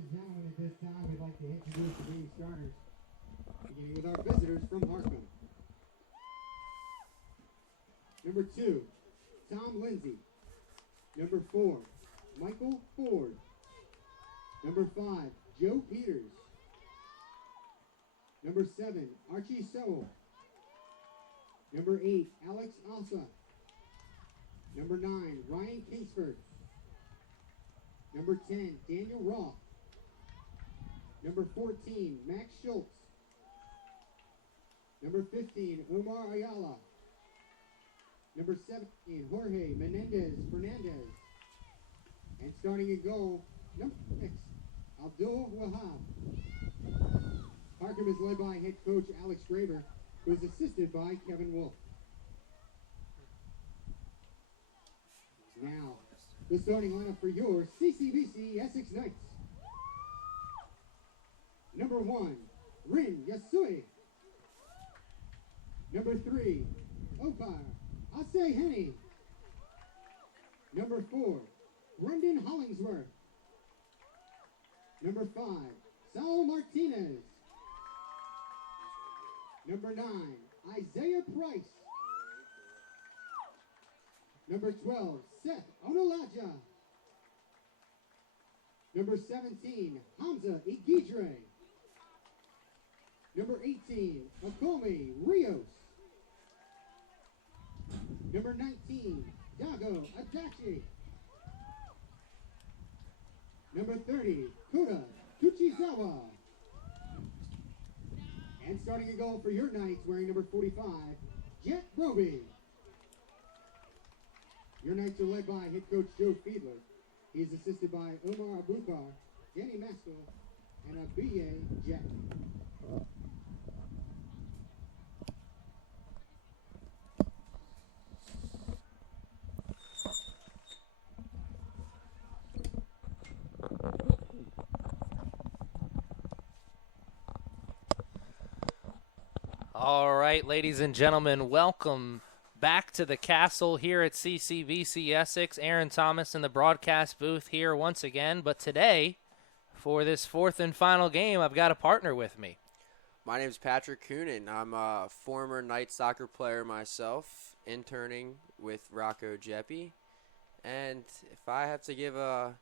and gentlemen, at this time, we'd like to introduce the game starters, beginning with our visitors from Harcum. Number 2, Tom Lindsay. Number 4, Michael Ford. Number 5, Joe Peters. Number 7, Archie Sowell. Number 8, Alex Asa. Number 9, Ryan Kingsford. Number 10, Daniel Roth. Number 14, Max Schultz. Number 15, Omar Ayala. Number 17, Jorge Menendez Fernandez. And starting in goal, number 6, Abdul Wahab. Harcum is led by head coach Alex Graver, who is assisted by Kevin Wolf. Now, the starting lineup for your CCBC Essex Knights. Number 1, Rin Yasui. Number 3, Opar Aseheni. Number 4, Brendan Hollingsworth. Number 5, Saul Martinez. Number 9, Isaiah Price. Number 12, Seth Onolaja. Number 17, Hamza Igidre. Number 18, Akomi Rios. Number 19, Dago Adachi. Number 30, Kuda Kuchizawa. And starting a goal for your Knights, wearing number 45, Jet Roby. Your Knights are led by head coach Joe Fiedler. He is assisted by Omar Abukar, Danny Maskell, and Abiye Jet. All right, ladies and gentlemen, welcome back to the castle here at CCBC Essex. Aaron Thomas in the broadcast booth here once again. But today, for this fourth and final game, I've got a partner with me. My name is Patrick Coonan. I'm a former Knight soccer player myself, interning with Rocco Jeppy. And if I have to give a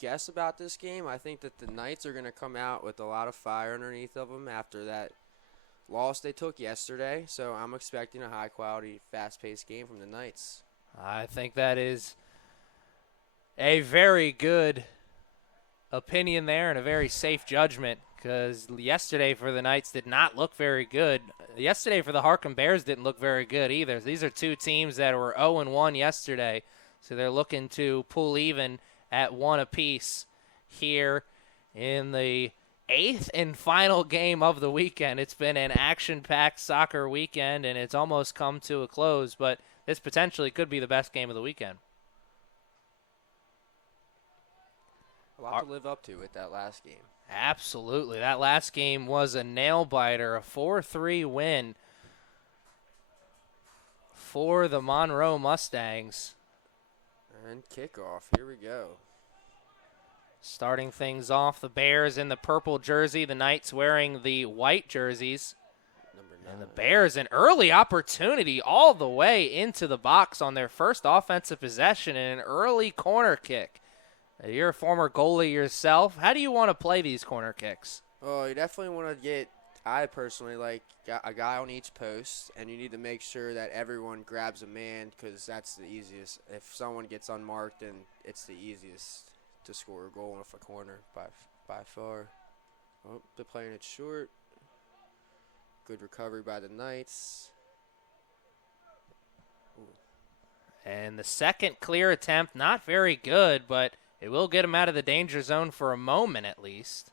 guess about this game, I think that the Knights are going to come out with a lot of fire underneath of them after that loss they took yesterday. So I'm expecting a high-quality, fast-paced game from the Knights. I think that is a very good opinion there and a very safe judgment, because yesterday for the Knights did not look very good. Yesterday for the Harcum Bears didn't look very good either. These are two teams that were 0-1 yesterday, so they're looking to pull even at 1 apiece here in the 8th and final game of the weekend. It's been an action-packed soccer weekend, and it's almost come to a close, but this potentially could be the best game of the weekend. A lot to live up to with that last game. Absolutely. That last game was a nail-biter, a 4-3 win for the Monroe Mustangs. And kickoff. Here we go. Starting things off, the Bears in the purple jersey, the Knights wearing the white jerseys. Number 9. And the Bears, an early opportunity all the way into the box on their first offensive possession and an early corner kick. You're a former goalie yourself. How do you want to play these corner kicks? Well, you definitely want to get, I personally like a guy on each post, and you need to make sure that everyone grabs a man, because that's the easiest. If someone gets unmarked, then it's the easiest to score a goal off a corner by far. Oh, they're playing it short. Good recovery by the Knights. Ooh. And the second clear attempt, not very good, but it will get him out of the danger zone for a moment at least.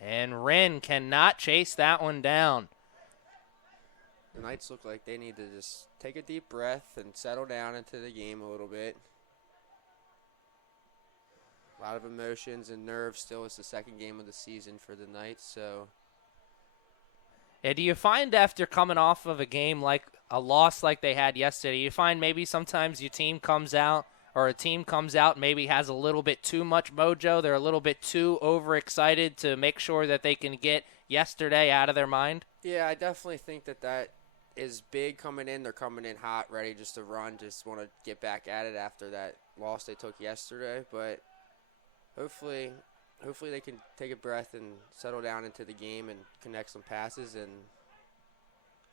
And Wren cannot chase that one down. The Knights look like they need to just take a deep breath and settle down into the game a little bit. A lot of emotions and nerves still. It's the second game of the season for the Knights, so. Yeah, do you find after coming off of a game like a loss like they had yesterday, you find maybe sometimes your team comes out or a team comes out and maybe has a little bit too much mojo, they're a little bit too overexcited to make sure that they can get yesterday out of their mind? Yeah, I definitely think that is big coming in. They're coming in hot, ready just to run, just want to get back at it after that loss they took yesterday. But hopefully they can take a breath and settle down into the game and connect some passes and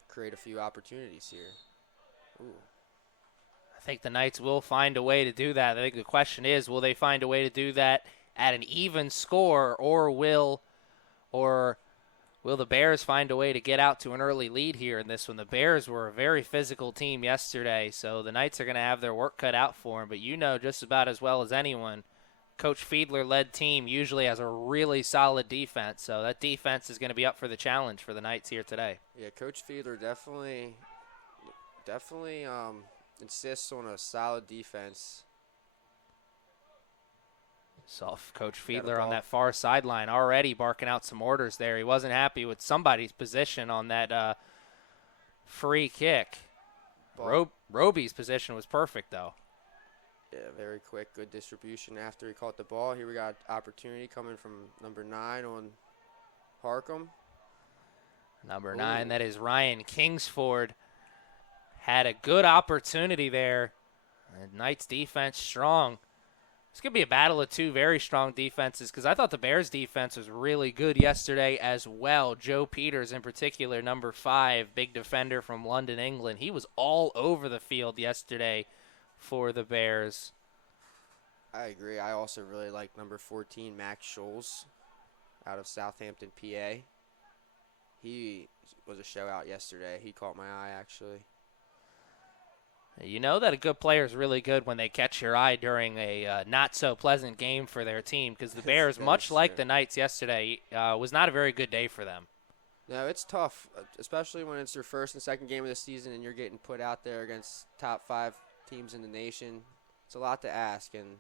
create a few opportunities here. Ooh. I think the Knights will find a way to do that. I think the question is, will they find a way to do that at an even score, or will the Bears find a way to get out to an early lead here in this one? The Bears were a very physical team yesterday, so the Knights are going to have their work cut out for them. But you know just about as well as anyone, Coach Fiedler-led team usually has a really solid defense, so that defense is going to be up for the challenge for the Knights here today. Yeah, Coach Fiedler definitely insists on a solid defense. Saw Coach Fiedler on that far sideline already barking out some orders there. He wasn't happy with somebody's position on that free kick. Roby's position was perfect, though. Yeah, very quick, good distribution after he caught the ball. Here we got opportunity coming from number 9 on Harcum. Number 9, that is Ryan Kingsford. Had a good opportunity there. And Knights defense strong. It's going to be a battle of two very strong defenses, because I thought the Bears defense was really good yesterday as well. Joe Peters in particular, number 5, big defender from London, England. He was all over the field yesterday for the Bears. I agree. I also really like number 14, Max Scholes, out of Southampton, PA. He was a show out yesterday. He caught my eye, actually. You know that a good player is really good when they catch your eye during a not-so-pleasant game for their team, because the Bears, much like the Knights yesterday, was not a very good day for them. No, it's tough, especially when it's your first and second game of the season and you're getting put out there against top 5 teams in the nation. It's a lot to ask, and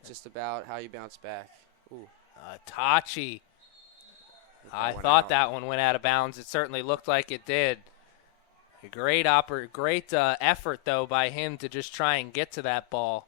it's just about how you bounce back. Ooh. Tachi. I thought that one went out of bounds. It certainly looked like it did. A great effort, though, by him to just try and get to that ball.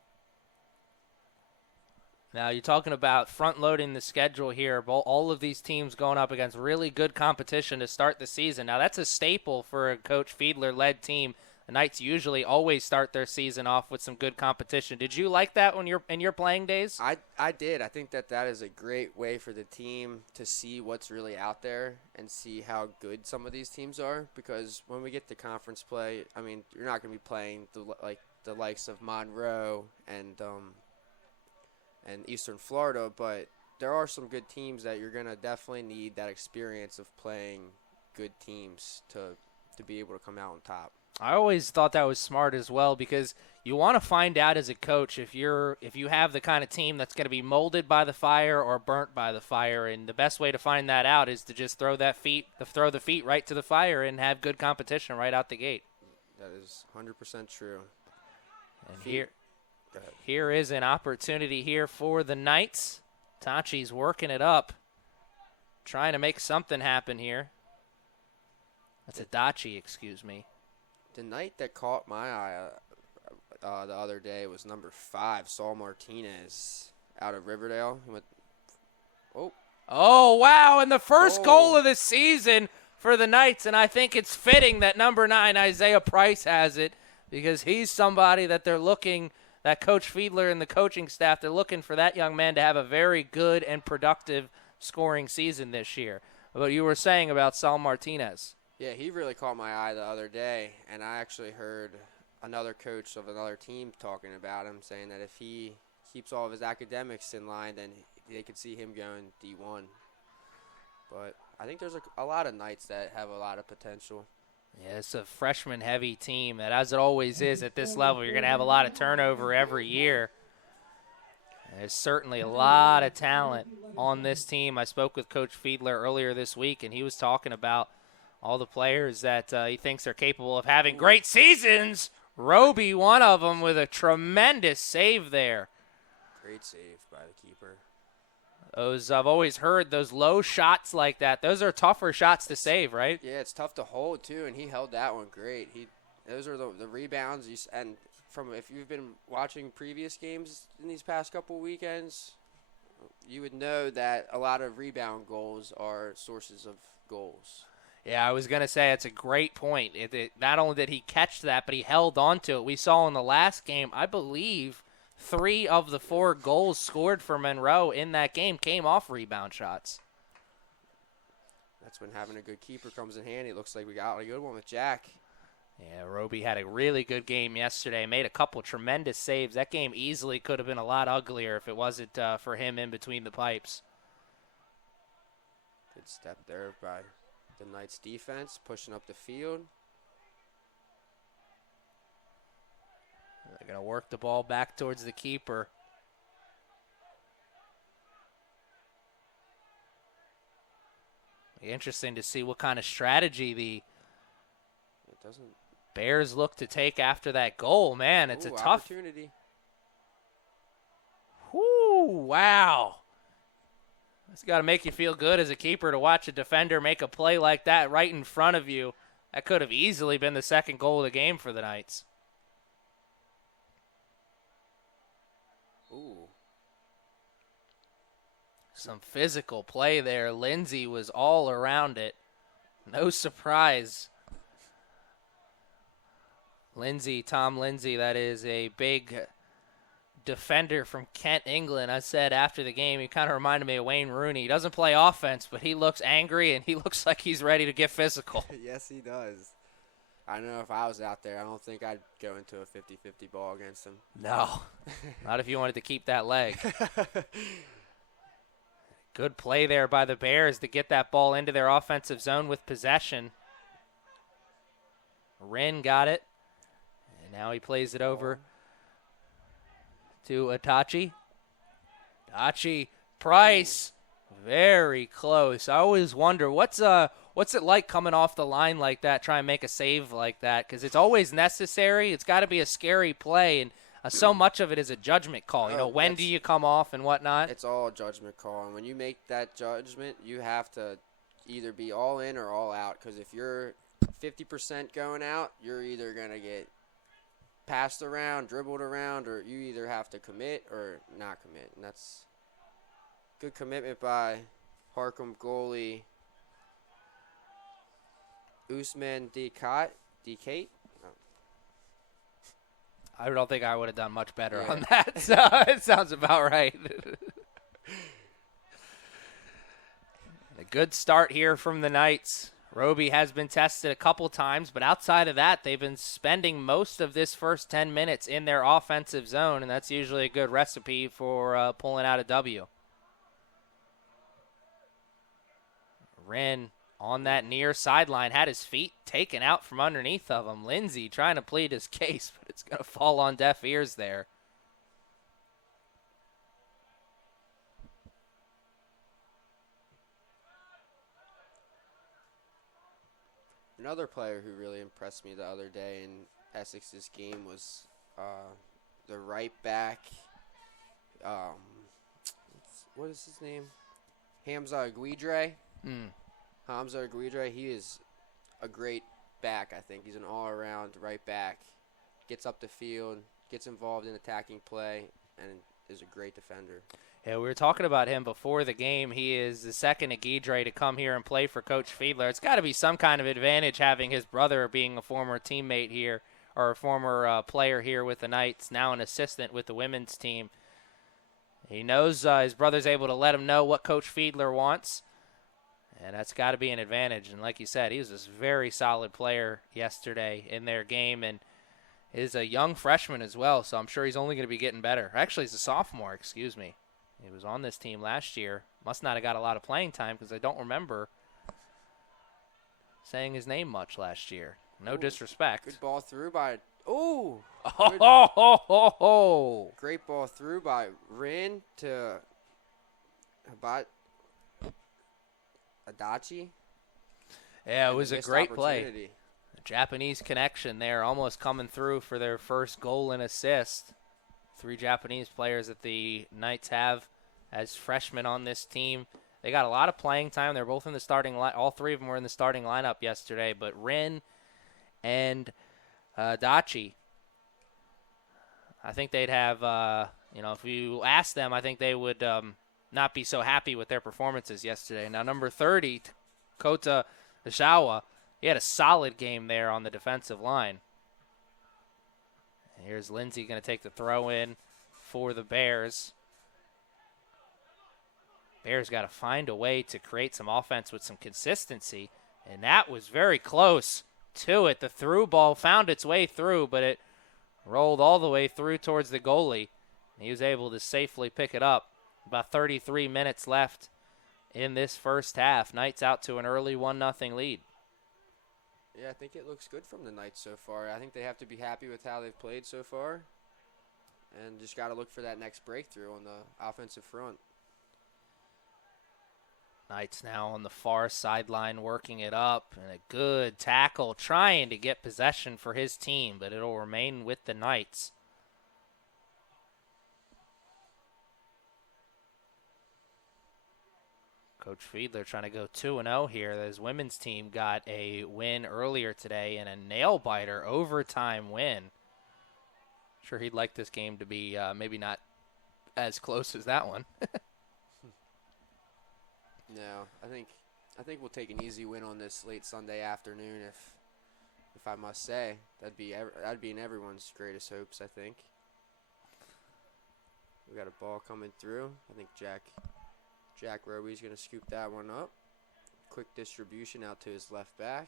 Now, you're talking about front-loading the schedule here. All of these teams going up against really good competition to start the season. Now, that's a staple for a Coach Fiedler-led team. The Knights usually always start their season off with some good competition. Did you like that when you're in your playing days? I did. I think that is a great way for the team to see what's really out there and see how good some of these teams are. Because when we get to conference play, I mean, you're not going to be playing the likes of Monroe and Eastern Florida, but there are some good teams that you're going to definitely need that experience of playing good teams to be able to come out on top. I always thought that was smart as well, because you want to find out as a coach if you have the kind of team that's going to be molded by the fire or burnt by the fire, and the best way to find that out is to just throw the feet right to the fire and have good competition right out the gate. That is 100% true. And here is an opportunity here for the Knights. Tachi's working it up, trying to make something happen here. That's a Dachi, excuse me. The Knight that caught my eye the other day was number 5, Saul Martinez, out of Riverdale. He went, oh, wow, and the first goal of the season for the Knights, and I think it's fitting that number 9, Isaiah Price, has it, because he's somebody that they're looking, that Coach Fiedler and the coaching staff, they're looking for that young man to have a very good and productive scoring season this year. What you were saying about Saul Martinez. Yeah, he really caught my eye the other day, and I actually heard another coach of another team talking about him, saying that if he keeps all of his academics in line, then they could see him going D1. But I think there's a lot of Knights that have a lot of potential. Yeah, it's a freshman-heavy team that, as it always is at this level, you're going to have a lot of turnover every year. There's certainly a lot of talent on this team. I spoke with Coach Fiedler earlier this week, and he was talking about all the players that he thinks are capable of having great seasons. Roby, one of them, with a tremendous save there. Great save by the keeper. I've always heard those low shots like that. Those are tougher shots to save, right? Yeah, it's tough to hold, too, and he held that one great. Those are the rebounds, and if you've been watching previous games in these past couple weekends, you would know that a lot of rebound goals are sources of goals. Yeah, I was going to say it's a great point. Not only did he catch that, but he held on to it. We saw in the last game, I believe, 3 of the 4 goals scored for Monroe in that game came off rebound shots. That's when having a good keeper comes in handy. It looks like we got a good one with Jack. Yeah, Roby had a really good game yesterday, made a couple tremendous saves. That game easily could have been a lot uglier if it wasn't for him in between the pipes. Good step there by the Knights defense, pushing up the field. They're going to work the ball back towards the keeper. Interesting to see what kind of strategy the Bears look to take after that goal. Man, it's a tough opportunity. Whoo, wow. It's got to make you feel good as a keeper to watch a defender make a play like that right in front of you. That could have easily been the second goal of the game for the Knights. Ooh. Some physical play there. Lindsay was all around it. No surprise. Tom Lindsay, that is a big defender from Kent, England. I said after the game, he kind of reminded me of Wayne Rooney. He doesn't play offense, but he looks angry, and he looks like he's ready to get physical. Yes, he does. I don't know if I was out there. I don't think I'd go into a 50-50 ball against him. No, not if you wanted to keep that leg. Good play there by the Bears to get that ball into their offensive zone with possession. Wren got it. And now he plays it over to Itachi. Itachi, Price, very close. I always wonder, what's it like coming off the line like that, try and make a save like that? Because it's always necessary. It's got to be a scary play, and so much of it is a judgment call. You know, when do you come off and whatnot? It's all a judgment call, and when you make that judgment, you have to either be all in or all out. Because if you're 50% going out, you're either going to get passed around, dribbled around, or you either have to commit or not commit. And that's good commitment by Harcum goalie Usman Decate. I don't think I would have done much better on that. So it sounds about right. A good start here from the Knights. Roby has been tested a couple times, but outside of that, they've been spending most of this first 10 minutes in their offensive zone, and that's usually a good recipe for pulling out a W. Wren on that near sideline had his feet taken out from underneath of him. Lindsay trying to plead his case, but it's going to fall on deaf ears there. Another player who really impressed me the other day in Essex's game was the right back. What is his name? Hamza Aguidre. Hamza Aguidre. He is a great back, I think. He's an all-around right back. Gets up the field, gets involved in attacking play, and is a great defender. Yeah, we were talking about him before the game. He is the second Aguidre to come here and play for Coach Fiedler. It's got to be some kind of advantage having his brother being a former teammate here, or a former player here with the Knights, now an assistant with the women's team. He knows his brother's able to let him know what Coach Fiedler wants, and that's got to be an advantage. And like you said, he was a very solid player yesterday in their game, and is a young freshman as well, so I'm sure he's only going to be getting better. Actually, he's a sophomore, excuse me. He was on this team last year. Must not have got a lot of playing time because I don't remember saying his name much last year. No disrespect. Good ball through by Oh! Great ball through by Rin to Adachi. Yeah, it was a great play. The Japanese connection there, almost coming through for their first goal and assist. 3 Japanese players that the Knights have as freshmen on this team. They got a lot of playing time. They're both in the starting line. All 3 of them were in the starting lineup yesterday. But Rin and Adachi I think they'd have, if you ask them, I think they would not be so happy with their performances yesterday. Now, number 30, Kota Ishawa, he had a solid game there on the defensive line. Here's Lindsay going to take the throw in for the Bears. Bears got to find a way to create some offense with some consistency, and that was very close to it. The through ball found its way through, but it rolled all the way through towards the goalie. He was able to safely pick it up. About 33 minutes left in this first half. Knights out to an early 1-0 lead. Yeah, I think it looks good from the Knights so far. I think they have to be happy with how they've played so far, and just got to look for that next breakthrough on the offensive front. Knights now on the far sideline working it up, and a good tackle trying to get possession for his team, but it'll remain with the Knights. Coach Fiedler trying to go 2-0 here. His women's team got a win earlier today and a nail-biter overtime win. Sure he'd like this game to be maybe not as close as that one. No, I think we'll take an easy win on this late Sunday afternoon. If I must say, that'd be in everyone's greatest hopes. I think we got a ball coming through. I think Jack Roby's gonna scoop that one up. Quick distribution out to his left back.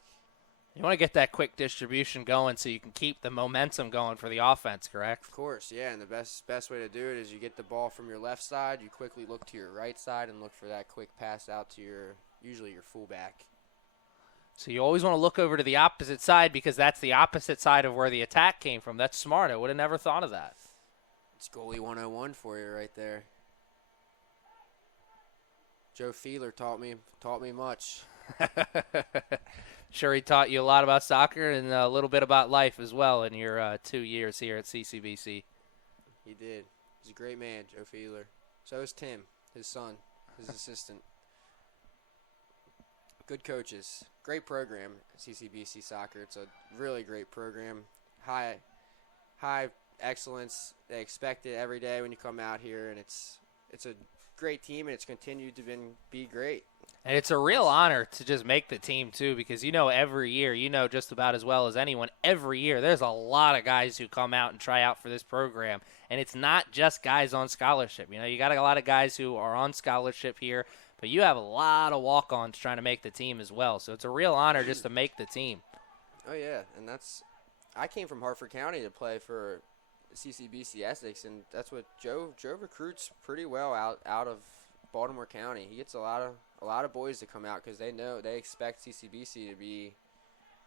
You want to get that quick distribution going so you can keep the momentum going for the offense, correct? Of course, yeah, and the best way to do it is you get the ball from your left side, you quickly look to your right side and look for that quick pass out to usually your fullback. So you always want to look over to the opposite side because that's the opposite side of where the attack came from. That's smart. I would have never thought of that. It's goalie 101 for you right there. Joe Fiedler taught me much. Sure he taught you a lot about soccer and a little bit about life as well in your 2 years here at CCBC. He did. He's a great man, Joe Fiedler. So is Tim, his son, his assistant. Good coaches. Great program, CCBC Soccer. It's a really great program. High excellence. They expect it every day when you come out here, and it's a great team, and it's continued to be great. And it's a real honor to just make the team, too, because every year, just about as well as anyone, every year there's a lot of guys who come out and try out for this program. And it's not just guys on scholarship. You got a lot of guys who are on scholarship here, but you have a lot of walk-ons trying to make the team as well. So it's a real honor just to make the team. Oh, yeah, and I came from Harford County to play for CCBC Essex, and that's what Joe recruits pretty well out of Baltimore County. He gets a lot of boys to come out because they expect CCBC to be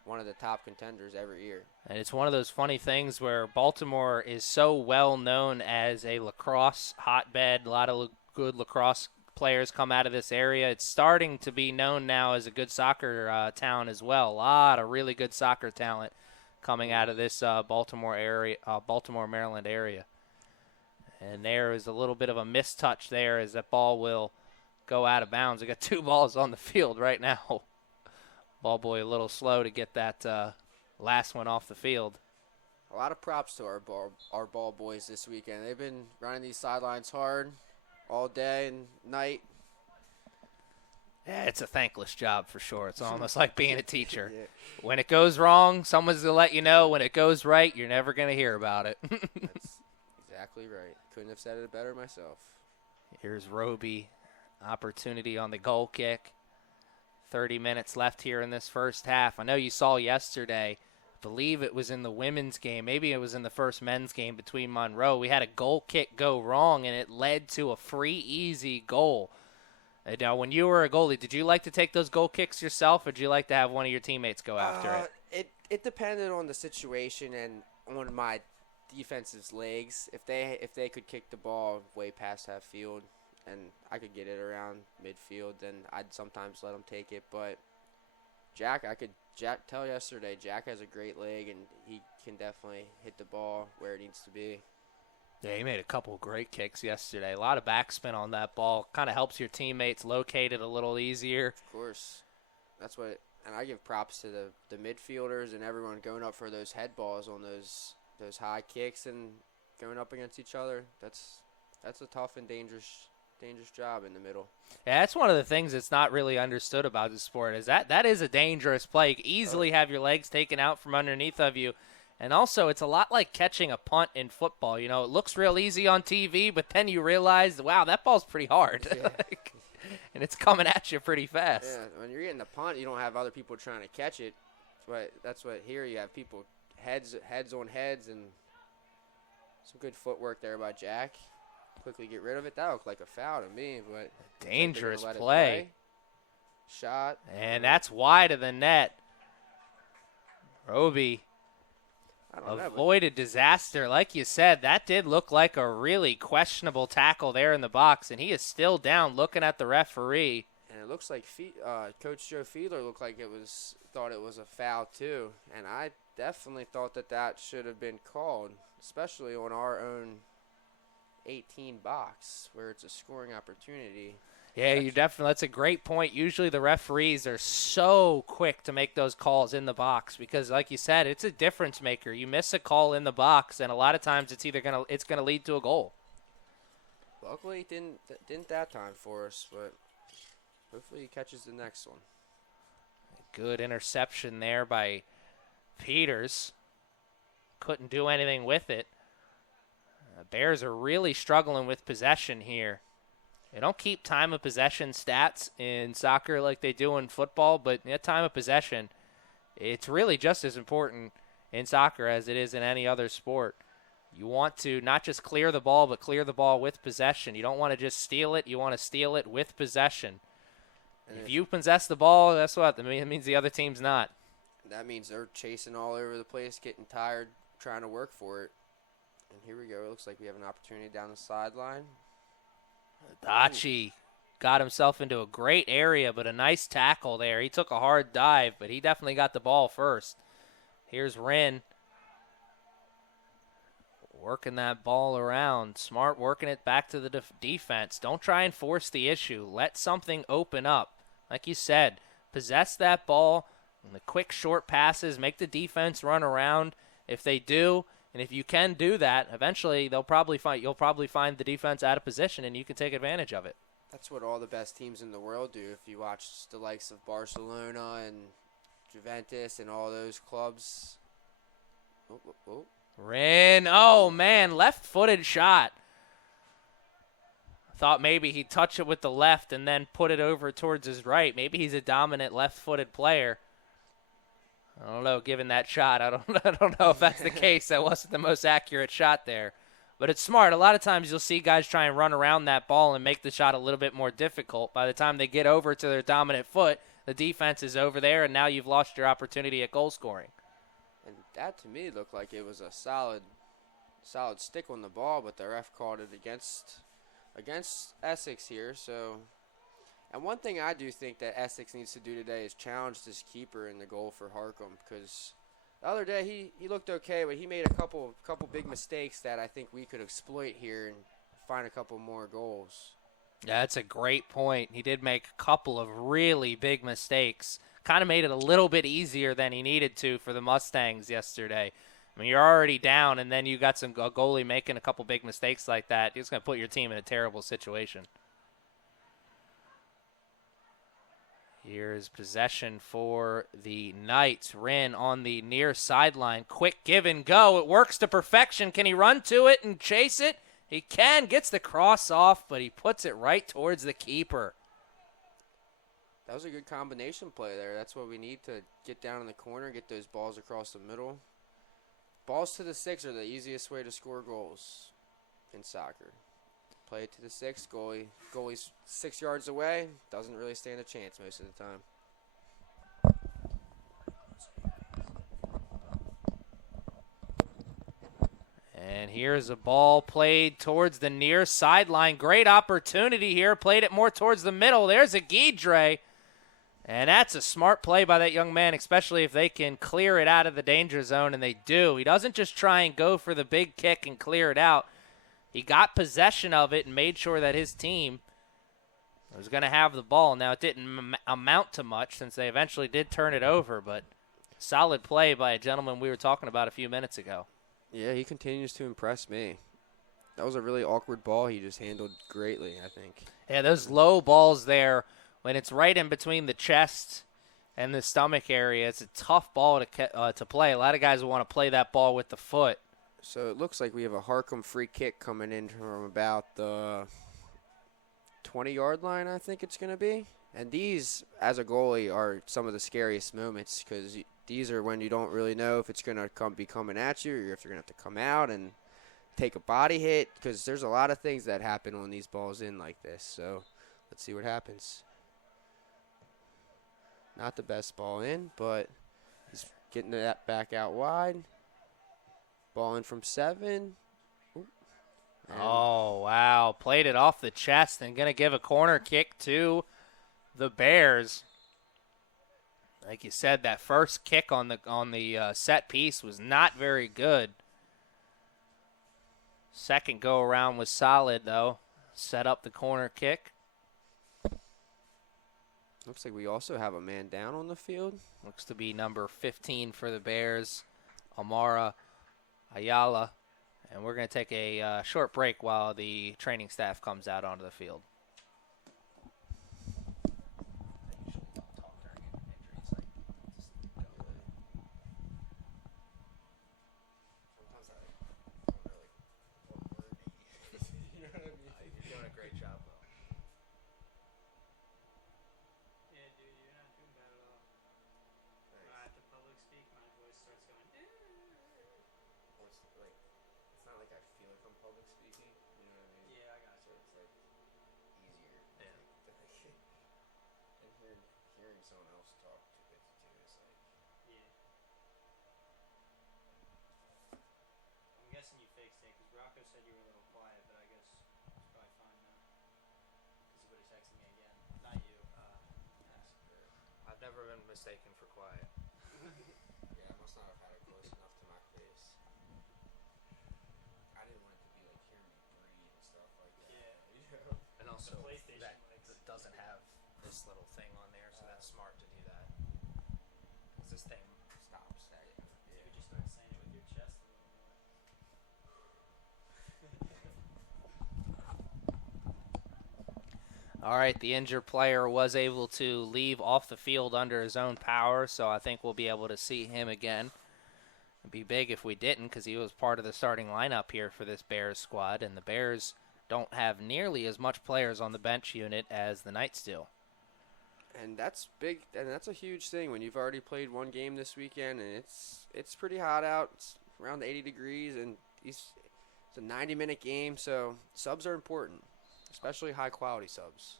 one of the top contenders every year. And it's one of those funny things where Baltimore is so well known as a lacrosse hotbed. A lot of good lacrosse players come out of this area. It's starting to be known now as a good soccer town as well. A lot of really good soccer talent coming out of this Baltimore area, Maryland area. And there is a little bit of a mistouch there as that ball will go out of bounds. We got two balls on the field right now. Ball boy a little slow to get that last one off the field. A lot of props to our ball boys this weekend. They've been running these sidelines hard all day and night. Yeah, it's a thankless job for sure. It's almost like being a teacher. Yeah. When it goes wrong, someone's going to let you know. When it goes right, you're never going to hear about it. That's exactly right. Couldn't have said it better myself. Here's Roby. Opportunity on the goal kick. 30 minutes left here in this first half. I know you saw yesterday, I believe it was in the women's game. Maybe it was in the first men's game between Monroe. We had a goal kick go wrong, and it led to a free, easy goal. Now, when you were a goalie, did you like to take those goal kicks yourself, or did you like to have one of your teammates go after it? It depended on the situation and on my defensive's legs. If they could kick the ball way past half field and I could get it around midfield, then I'd sometimes let them take it. But Jack tell yesterday, Jack has a great leg, and he can definitely hit the ball where it needs to be. Yeah, he made a couple great kicks yesterday. A lot of backspin on that ball. Kind of helps your teammates locate it a little easier. Of course. That's what – and I give props to the midfielders and everyone going up for those head balls on those high kicks and going up against each other. That's a tough and dangerous job in the middle. Yeah, that's one of the things that's not really understood about the sport is that is a dangerous play. You can easily have your legs taken out from underneath of you. And also, it's a lot like catching a punt in football. You know, it looks real easy on TV, but then you realize, wow, that ball's pretty hard. Yeah. And it's coming at you pretty fast. Yeah, when you're getting the punt, you don't have other people trying to catch it. But that's what here you have people heads on heads, and some good footwork there by Jack. Quickly get rid of it. That looked like a foul to me, but dangerous like play. Shot. And that's wide of the net. Roby avoided disaster. Like you said, that did look like a really questionable tackle there in the box, and he is still down looking at the referee. And it looks like Coach Joe Fiedler thought it was a foul too, and I definitely thought that should have been called, especially on our own 18 box where it's a scoring opportunity. Yeah, that's a great point. Usually the referees are so quick to make those calls in the box because, like you said, it's a difference maker. You miss a call in the box, and a lot of times it's gonna lead to a goal. Luckily, it didn't that time for us, but hopefully he catches the next one. Good interception there by Peters. Couldn't do anything with it. Bears are really struggling with possession here. They don't keep time of possession stats in soccer like they do in football, but time of possession, it's really just as important in soccer as it is in any other sport. You want to not just clear the ball, but clear the ball with possession. You don't want to just steal it. You want to steal it with possession. And if you possess the ball, that's what? It means the other team's not. That means they're chasing all over the place, getting tired, trying to work for it. And here we go. It looks like we have an opportunity down the sideline. Dachi got himself into a great area, but a nice tackle there. He took a hard dive, but he definitely got the ball first. Here's Wren working that ball around. Smart working it back to the defense. Don't try and force the issue. Let something open up. Like you said, possess that ball, and the quick short passes, make the defense run around. If they do, and if you can do that, eventually you'll probably find the defense out of position, and you can take advantage of it. That's what all the best teams in the world do. If you watch the likes of Barcelona and Juventus and all those clubs. Wren, oh man, left-footed shot. Thought maybe he'd touch it with the left and then put it over towards his right. Maybe he's a dominant left-footed player. I don't know, given that shot, I don't know if that's the case. That wasn't the most accurate shot there. But it's smart. A lot of times you'll see guys try and run around that ball and make the shot a little bit more difficult. By the time they get over to their dominant foot, the defense is over there, and now you've lost your opportunity at goal scoring. And that, to me, looked like it was a solid stick on the ball, but the ref called it against Essex here. So, and one thing I do think that Essex needs to do today is challenge this keeper in the goal for Harcum, because the other day he looked okay, but he made a couple big mistakes that I think we could exploit here and find a couple more goals. Yeah, that's a great point. He did make a couple of really big mistakes. Kind of made it a little bit easier than he needed to for the Mustangs yesterday. I mean, you're already down, and then you got a goalie making a couple big mistakes like that. It's going to put your team in a terrible situation. Here's possession for the Knights. Wren on the near sideline. Quick give and go. It works to perfection. Can he run to it and chase it? He can. Gets the cross off, but he puts it right towards the keeper. That was a good combination play there. That's what we need to get down in the corner, get those balls across the middle. Balls to the 6 are the easiest way to score goals in soccer. Play it to the 6, goalie's 6 yards away, doesn't really stand a chance most of the time. And here's a ball played towards the near sideline. Great opportunity here. Played it more towards the middle. There's a Guidre. And that's a smart play by that young man, especially if they can clear it out of the danger zone, and they do. He doesn't just try and go for the big kick and clear it out. He got possession of it and made sure that his team was going to have the ball. Now, it didn't amount to much since they eventually did turn it over, but solid play by a gentleman we were talking about a few minutes ago. Yeah, he continues to impress me. That was a really awkward ball he just handled greatly, I think. Yeah, those low balls there, when it's right in between the chest and the stomach area, it's a tough ball to play. A lot of guys will want to play that ball with the foot. So it looks like we have a Harcum free kick coming in from about the 20-yard line, I think it's going to be. And these, as a goalie, are some of the scariest moments because these are when you don't really know if it's going to be coming at you or if you're going to have to come out and take a body hit because there's a lot of things that happen when these balls in like this. So let's see what happens. Not the best ball in, but he's getting that back out wide. Ball in from 7. Oh, wow. Played it off the chest and going to give a corner kick to the Bears. Like you said, that first kick on the set piece was not very good. Second go around was solid, though. Set up the corner kick. Looks like we also have a man down on the field. Looks to be number 15 for the Bears, Amara Ayala. And we're going to take a short break while the training staff comes out onto the field. Never been mistaken for quiet. Yeah, I must not have had it close enough to my face. I didn't want it to be like hearing me breathe and stuff like that. Yeah. And also that doesn't have this little thing on there, so that's smart to do that. Because this thing stops. You could just start saying it with your chest a little more. All right, the injured player was able to leave off the field under his own power, so I think we'll be able to see him again. It'd be big if we didn't because he was part of the starting lineup here for this Bears squad, and the Bears don't have nearly as much players on the bench unit as the Knights do. And that's big, and that's a huge thing when you've already played one game this weekend, and it's pretty hot out. It's around 80 degrees, and it's a 90-minute game, so subs are important. Especially high-quality subs.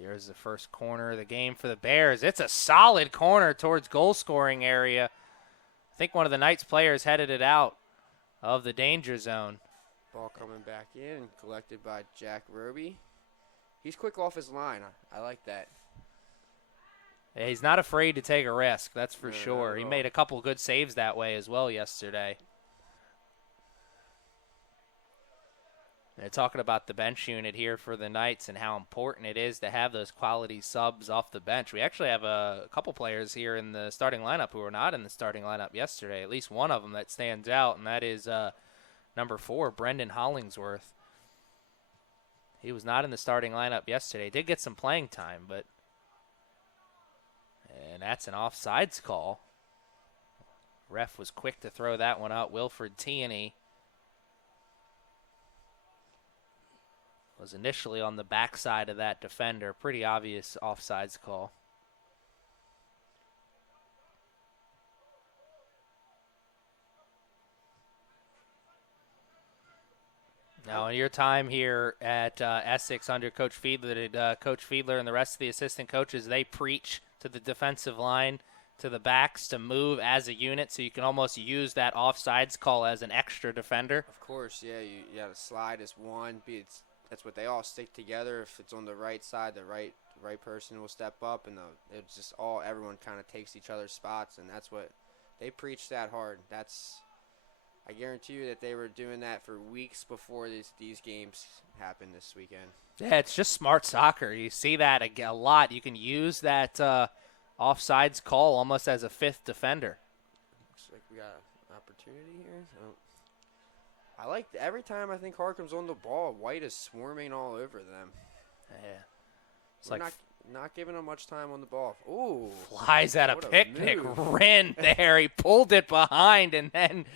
Here's the first corner of the game for the Bears. It's a solid corner towards goal-scoring area. I think one of the Knights players headed it out of the danger zone. Ball coming back in, collected by Jack Roby. He's quick off his line. I like that. Yeah, he's not afraid to take a risk, that's for sure. He made a couple good saves that way as well yesterday. They're talking about the bench unit here for the Knights and how important it is to have those quality subs off the bench. We actually have a couple players here in the starting lineup who were not in the starting lineup yesterday, at least one of them that stands out, and that is number 4, Brendan Hollingsworth. He was not in the starting lineup yesterday. Did get some playing time, and that's an offsides call. Ref was quick to throw that one out. Wilfred Tierney was initially on the backside of that defender. Pretty obvious offsides call. Now, in your time here at Essex under Coach Fiedler, did Coach Fiedler and the rest of the assistant coaches, they preach to the defensive line, to the backs, to move as a unit so you can almost use that offsides call as an extra defender? Of course, yeah. You got to slide as one. That's what they all stick together. If it's on the right side, the right person will step up, and it's just everyone kind of takes each other's spots, and that's what they preach that hard. I guarantee you that they were doing that for weeks before these games happened this weekend. Yeah, it's just smart soccer. You see that a lot. You can use that offsides call almost as a fifth defender. Looks like we got an opportunity here. I like every time I think Harcum's on the ball, White is swarming all over them. Yeah. It's We're like not giving them much time on the ball. Ooh. flies at a what a picnic. move. Rin there. He pulled it behind and then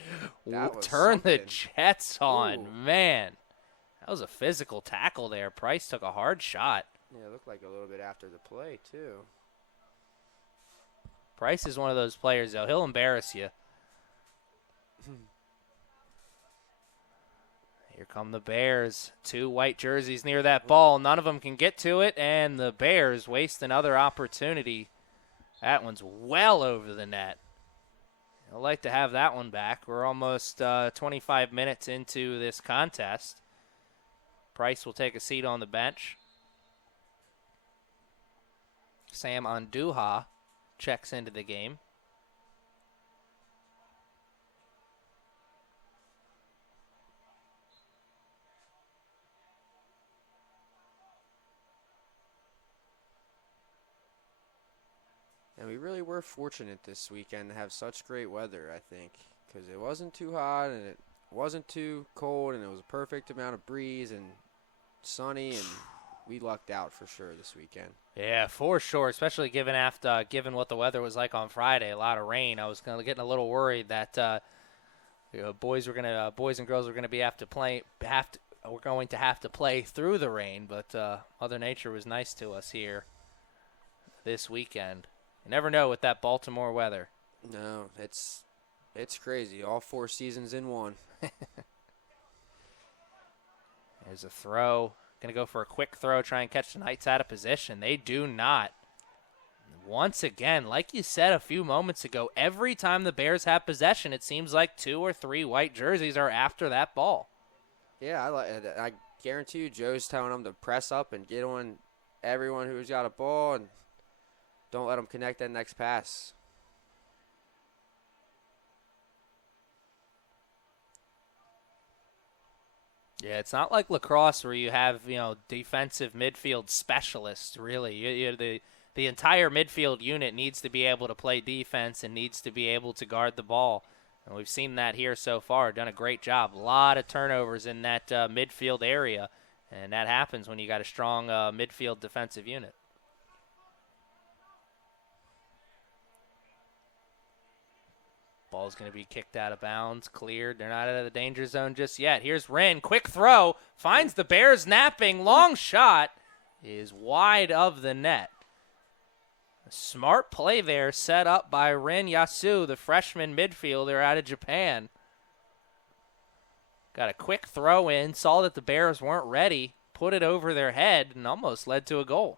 That was turned the something. Jets on. Ooh. Man, that was a physical tackle there. Price took a hard shot. Yeah, it looked like a little bit after the play, too. Price is one of those players, though. He'll embarrass you. Here come the Bears. 2 white jerseys near that ball. None of them can get to it, and the Bears waste another opportunity. That one's well over the net. I'd like to have that one back. We're almost 25 minutes into this contest. Price will take a seat on the bench. Sam Anduha checks into the game. And we really were fortunate this weekend to have such great weather, I think, because it wasn't too hot and it wasn't too cold, and it was a perfect amount of breeze and sunny, and we lucked out for sure this weekend. Yeah, for sure, especially given what the weather was like on Friday, a lot of rain. I was getting a little worried that boys and girls were going to have to play through the rain, but Mother Nature was nice to us here this weekend. You never know with that Baltimore weather. No, it's crazy. All 4 seasons in one. There's a throw. Going to go for a quick throw, try and catch the Knights out of position. They do not. Once again, like you said a few moments ago, every time the Bears have possession, it seems like 2 or 3 white jerseys are after that ball. Yeah, I guarantee you Joe's telling them to press up and get on everyone who's got a ball and don't let them connect that next pass. Yeah, it's not like lacrosse where you have, defensive midfield specialists, really. The entire midfield unit needs to be able to play defense and needs to be able to guard the ball. And we've seen that here so far. Done a great job. A lot of turnovers in that midfield area. And that happens when you got a strong midfield defensive unit. Ball's going to be kicked out of bounds, cleared. They're not out of the danger zone just yet. Here's Rin. Quick throw. Finds the Bears napping. Long shot is wide of the net. A smart play there set up by Rin Yasu, the freshman midfielder out of Japan. Got a quick throw in. Saw that the Bears weren't ready. Put it over their head and almost led to a goal.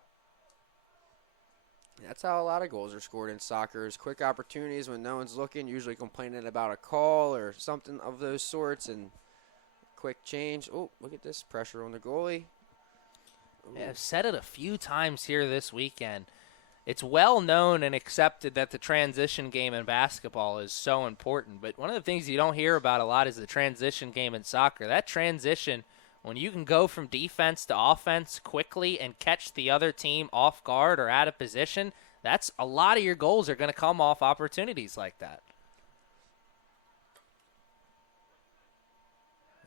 That's how a lot of goals are scored in soccer, is quick opportunities when no one's looking, usually complaining about a call or something of those sorts, and quick change. Oh, look at this pressure on the goalie. Yeah, I've said it a few times here this weekend. It's well known and accepted that the transition game in basketball is so important, but one of the things you don't hear about a lot is the transition game in soccer. That transition, when you can go from defense to offense quickly and catch the other team off guard or out of position, that's a lot of your goals are going to come off opportunities like that.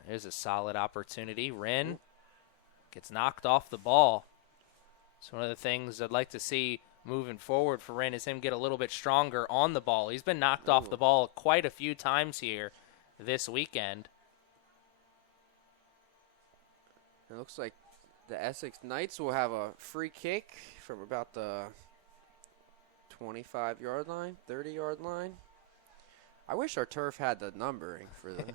There's a solid opportunity. Rin gets knocked off the ball. It's one of the things I'd like to see moving forward for Rin is him get a little bit stronger on the ball. He's been knocked off the ball quite a few times here this weekend. It looks like the Essex Knights will have a free kick from about the 25-yard line, 30-yard line. I wish our turf had the numbering for the.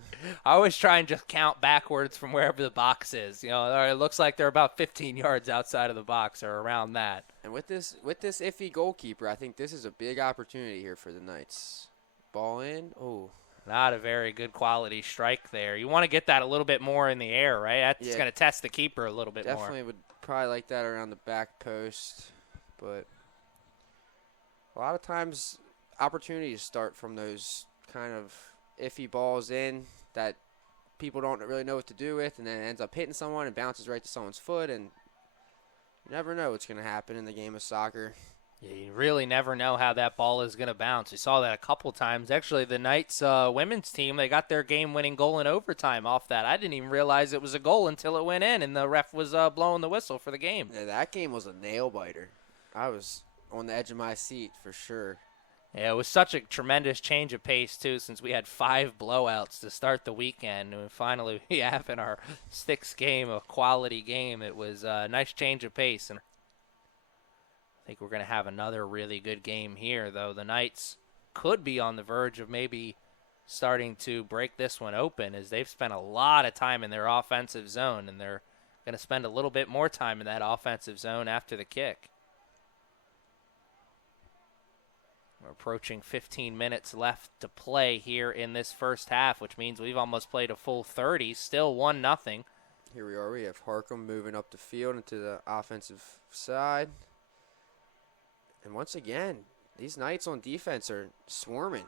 I always try and just count backwards from wherever the box is. It looks like they're about 15 yards outside of the box or around that. And with this iffy goalkeeper, I think this is a big opportunity here for the Knights. Ball in. Oh. Not a very good quality strike there. You want to get that a little bit more in the air, right? That's going to test the keeper a little bit more. Definitely would probably like that around the back post. But a lot of times opportunities start from those kind of iffy balls in that people don't really know what to do with, and then it ends up hitting someone and bounces right to someone's foot, and you never know what's going to happen in the game of soccer. You really never know how that ball is going to bounce. We saw that a couple times. Actually, the Knights women's team, they got their game-winning goal in overtime off that. I didn't even realize it was a goal until it went in, and the ref was blowing the whistle for the game. Yeah, that game was a nail-biter. I was on the edge of my seat for sure. Yeah, it was such a tremendous change of pace, too, since we had 5 blowouts to start the weekend. And finally, we have in our 6th game, a quality game. It was a nice change of pace. And I think we're going to have another really good game here, though. The Knights could be on the verge of maybe starting to break this one open, as they've spent a lot of time in their offensive zone, and they're going to spend a little bit more time in that offensive zone after the kick. We're approaching 15 minutes left to play here in this first half, which means we've almost played a full 30, still 1-0. Here we are. We have Harcum moving up the field into the offensive side. And once again, these Knights on defense are swarming.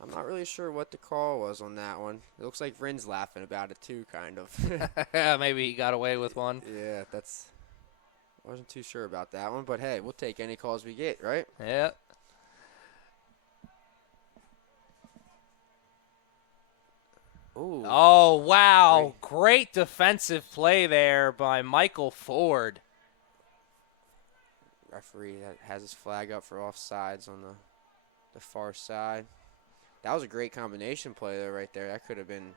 I'm not really sure what the call was on that one. It looks like Vrin's laughing about it too, kind of. Maybe he got away with one. Yeah, wasn't too sure about that one. But, hey, we'll take any calls we get, right? Yeah. Ooh. Oh, wow. Great defensive play there by Michael Ford. Referee that has his flag up for offsides on the far side. That was a great combination play there, right there. That could have been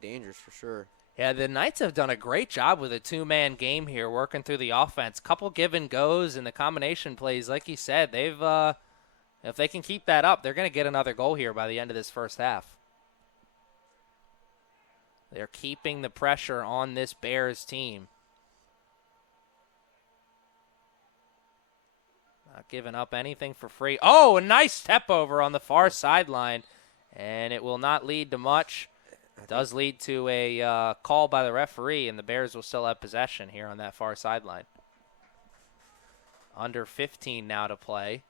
dangerous for sure. Yeah, the Knights have done a great job with a 2-man game here, working through the offense. Couple give and goes and the combination plays, like you said, they've if they can keep that up, they're going to get another goal here by the end of this first half. They're keeping the pressure on this Bears team. Not giving up anything for free. Oh, a nice step over on the far sideline, and it will not lead to much. It does lead to a call by the referee, and the Bears will still have possession here on that far sideline. Under 15 now to play.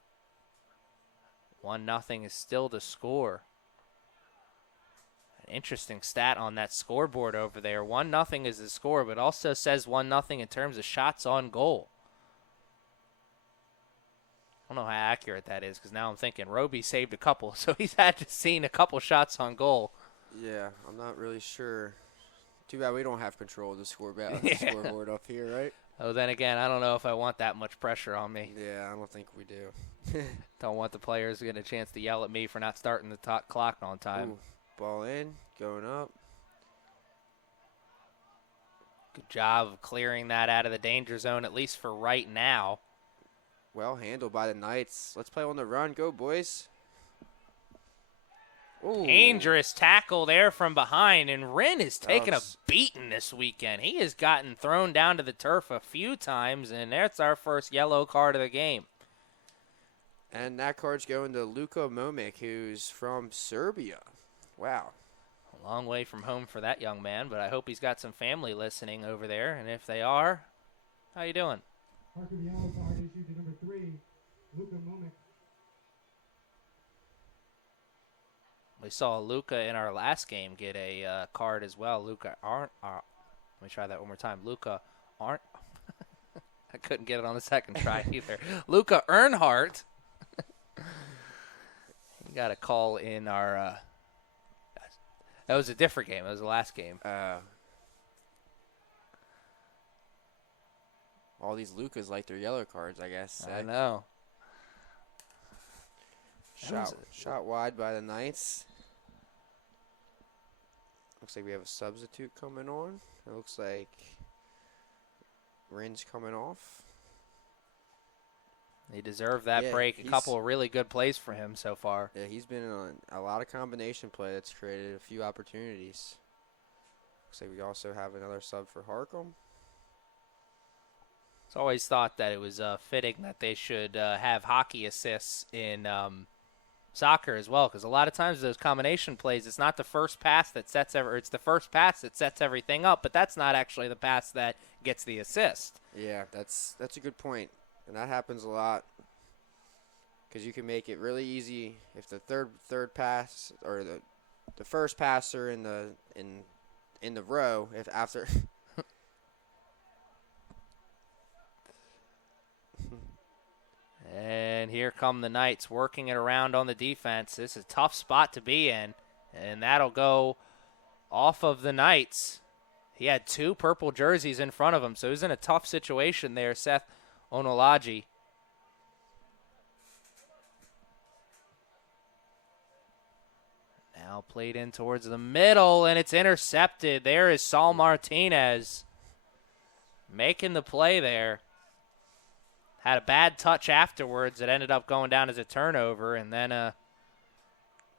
1-0 is still the score. An interesting stat on that scoreboard over there. 1-0 is the score, but also says 1-0 in terms of shots on goal. I don't know how accurate that is, because now I'm thinking Roby saved a couple, so he's had to seen a couple shots on goal. Yeah, I'm not really sure. Too bad we don't have control of the scoreboard up here, right? Oh, then again, I don't know if I want that much pressure on me. Yeah, I don't think we do. Don't want the players to get a chance to yell at me for not starting the clock on time. Ooh, ball in, going up. Good job of clearing that out of the danger zone, at least for right now. Well handled by the Knights. Let's play on the run. Go, boys. Ooh. Dangerous tackle there from behind, and Wren is taking a beating this weekend. He has gotten thrown down to the turf a few times, and that's our first yellow card of the game. And that card's going to Luka Momic, who's from Serbia. Wow. A long way from home for that young man, but I hope he's got some family listening over there, and if they are, how you doing? Harcum yellow card issued to number 3, Luka Momic. We saw Luka in our last game get a card as well. Luka Arndt. Let me try that one more time. Luka Arndt. I couldn't get it on the second try either. Luka Earnhardt. He got a call in our. That was a different game. That was the last game. All these Lukas like their yellow cards, I guess. I know. Shot wide by the Knights. Looks like we have a substitute coming on. It looks like Wren's coming off. He deserved that break. A couple of really good plays for him so far. Yeah, he's been on a lot of combination play that's created a few opportunities. Looks like we also have another sub for Harcum. It's always thought that it was fitting that they should have hockey assists in soccer as well, because a lot of times those combination plays, it's not the first pass that sets it's the first pass that sets everything up, but that's not actually the pass that gets the assist. Yeah, that's a good point, and that happens a lot, because you can make it really easy if the third pass or the first passer in the row, if after And here come the Knights working it around on the defense. This is a tough spot to be in, and that'll go off of the Knights. He had 2 purple jerseys in front of him, so he was in a tough situation there, Seth Onolaji. Now played in towards the middle, and it's intercepted. There is Saul Martinez making the play there. Had a bad touch afterwards that ended up going down as a turnover, and then a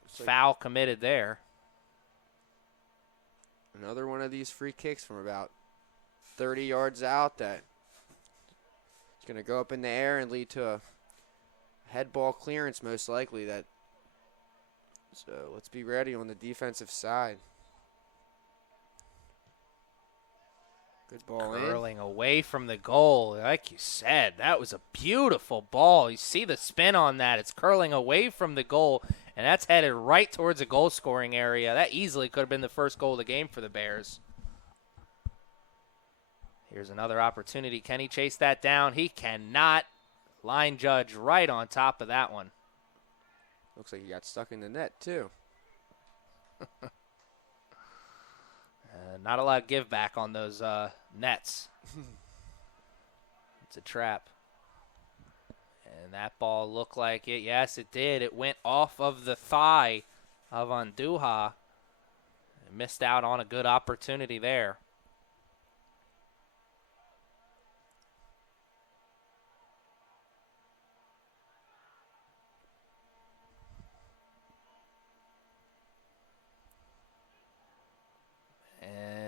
foul committed there. Another one of these free kicks from about 30 yards out that is going to go up in the air and lead to a head ball clearance most likely. So let's be ready on the defensive side. Good ball in. Curling away from the goal. Like you said, that was a beautiful ball. You see the spin on that. It's curling away from the goal, and that's headed right towards a goal-scoring area. That easily could have been the first goal of the game for the Bears. Here's another opportunity. Can he chase that down? He cannot. Line judge right on top of that one. Looks like he got stuck in the net, too. Not a lot of give back on those nets. It's a trap. And that ball looked like it. Yes, it did. It went off of the thigh of Anduja. Missed out on a good opportunity there.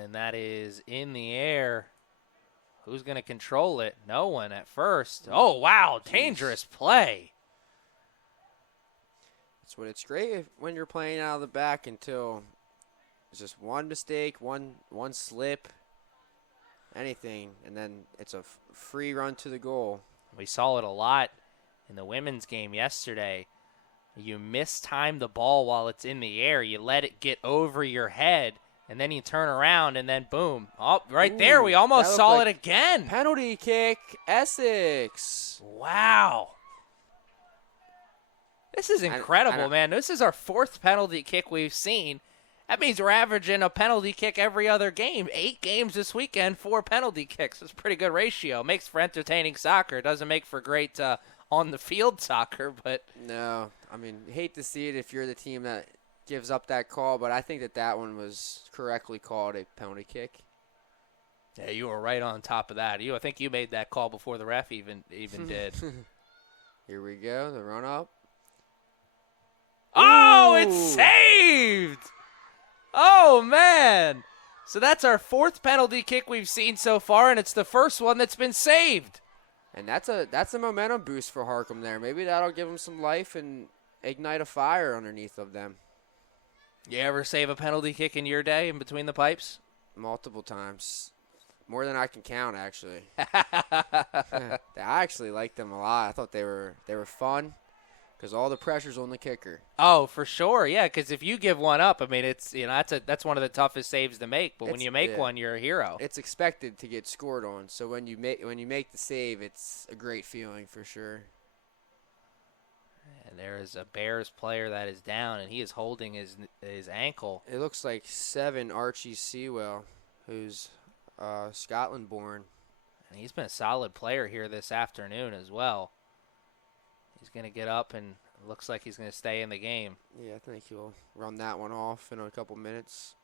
And that is in the air. Who's going to control it? No one at first. Oh, wow. Dangerous play. That's what it's great when you're playing out of the back until it's just one mistake, one slip, anything, and then it's a free run to the goal. We saw it a lot in the women's game yesterday. You mistime the ball while it's in the air. You let it get over your head. And then you turn around, and then boom. Oh, right there, we almost saw it again. Penalty kick, Essex. Wow. This is incredible, man. This is our 4th penalty kick we've seen. That means we're averaging a penalty kick every other game. 8 games this weekend, 4 penalty kicks. That's a pretty good ratio. Makes for entertaining soccer. Doesn't make for great on-the-field soccer, but. No, I mean, you hate to see it if you're the team that gives up that call, but I think that one was correctly called a penalty kick. Yeah, you were right on top of that. I think you made that call before the ref even did. Here we go, the run-up. Oh, it's saved! Oh, man. So that's our 4th penalty kick we've seen so far, and it's the first one that's been saved. And that's a momentum boost for Harcum there. Maybe that'll give them some life and ignite a fire underneath of them. You ever save a penalty kick in your day in between the pipes? Multiple times. More than I can count, actually. I actually liked them a lot. I thought they were fun because all the pressure's on the kicker. Oh, for sure. Yeah, because if you give one up, I mean, it's that's one of the toughest saves to make. But when you make one, you're a hero. It's expected to get scored on. So when you make the save, it's a great feeling for sure. And there is a Bears player that is down, and he is holding his ankle. It looks like 7 Archie Sewell, who's Scotland-born. And he's been a solid player here this afternoon as well. He's going to get up, and it looks like he's going to stay in the game. Yeah, I think he'll run that one off in a couple minutes.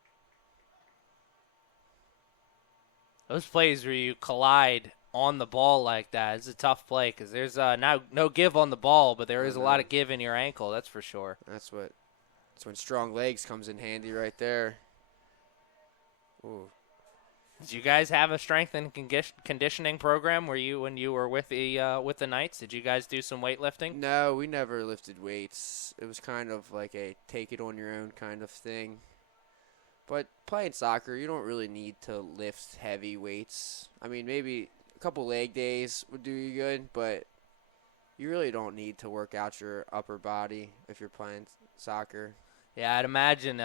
Those plays where you collide on the ball like that is a tough play because there's no give on the ball, but there is a lot of give in your ankle, that's for sure. That's when strong legs comes in handy right there. Ooh. Did you guys have a strength and conditioning program when you were with the Knights? Did you guys do some weightlifting? No, we never lifted weights. It was kind of like a take it on your own kind of thing. But playing soccer, you don't really need to lift heavy weights. I mean, maybe a couple leg days would do you good, but you really don't need to work out your upper body if you're playing soccer. Yeah, I'd imagine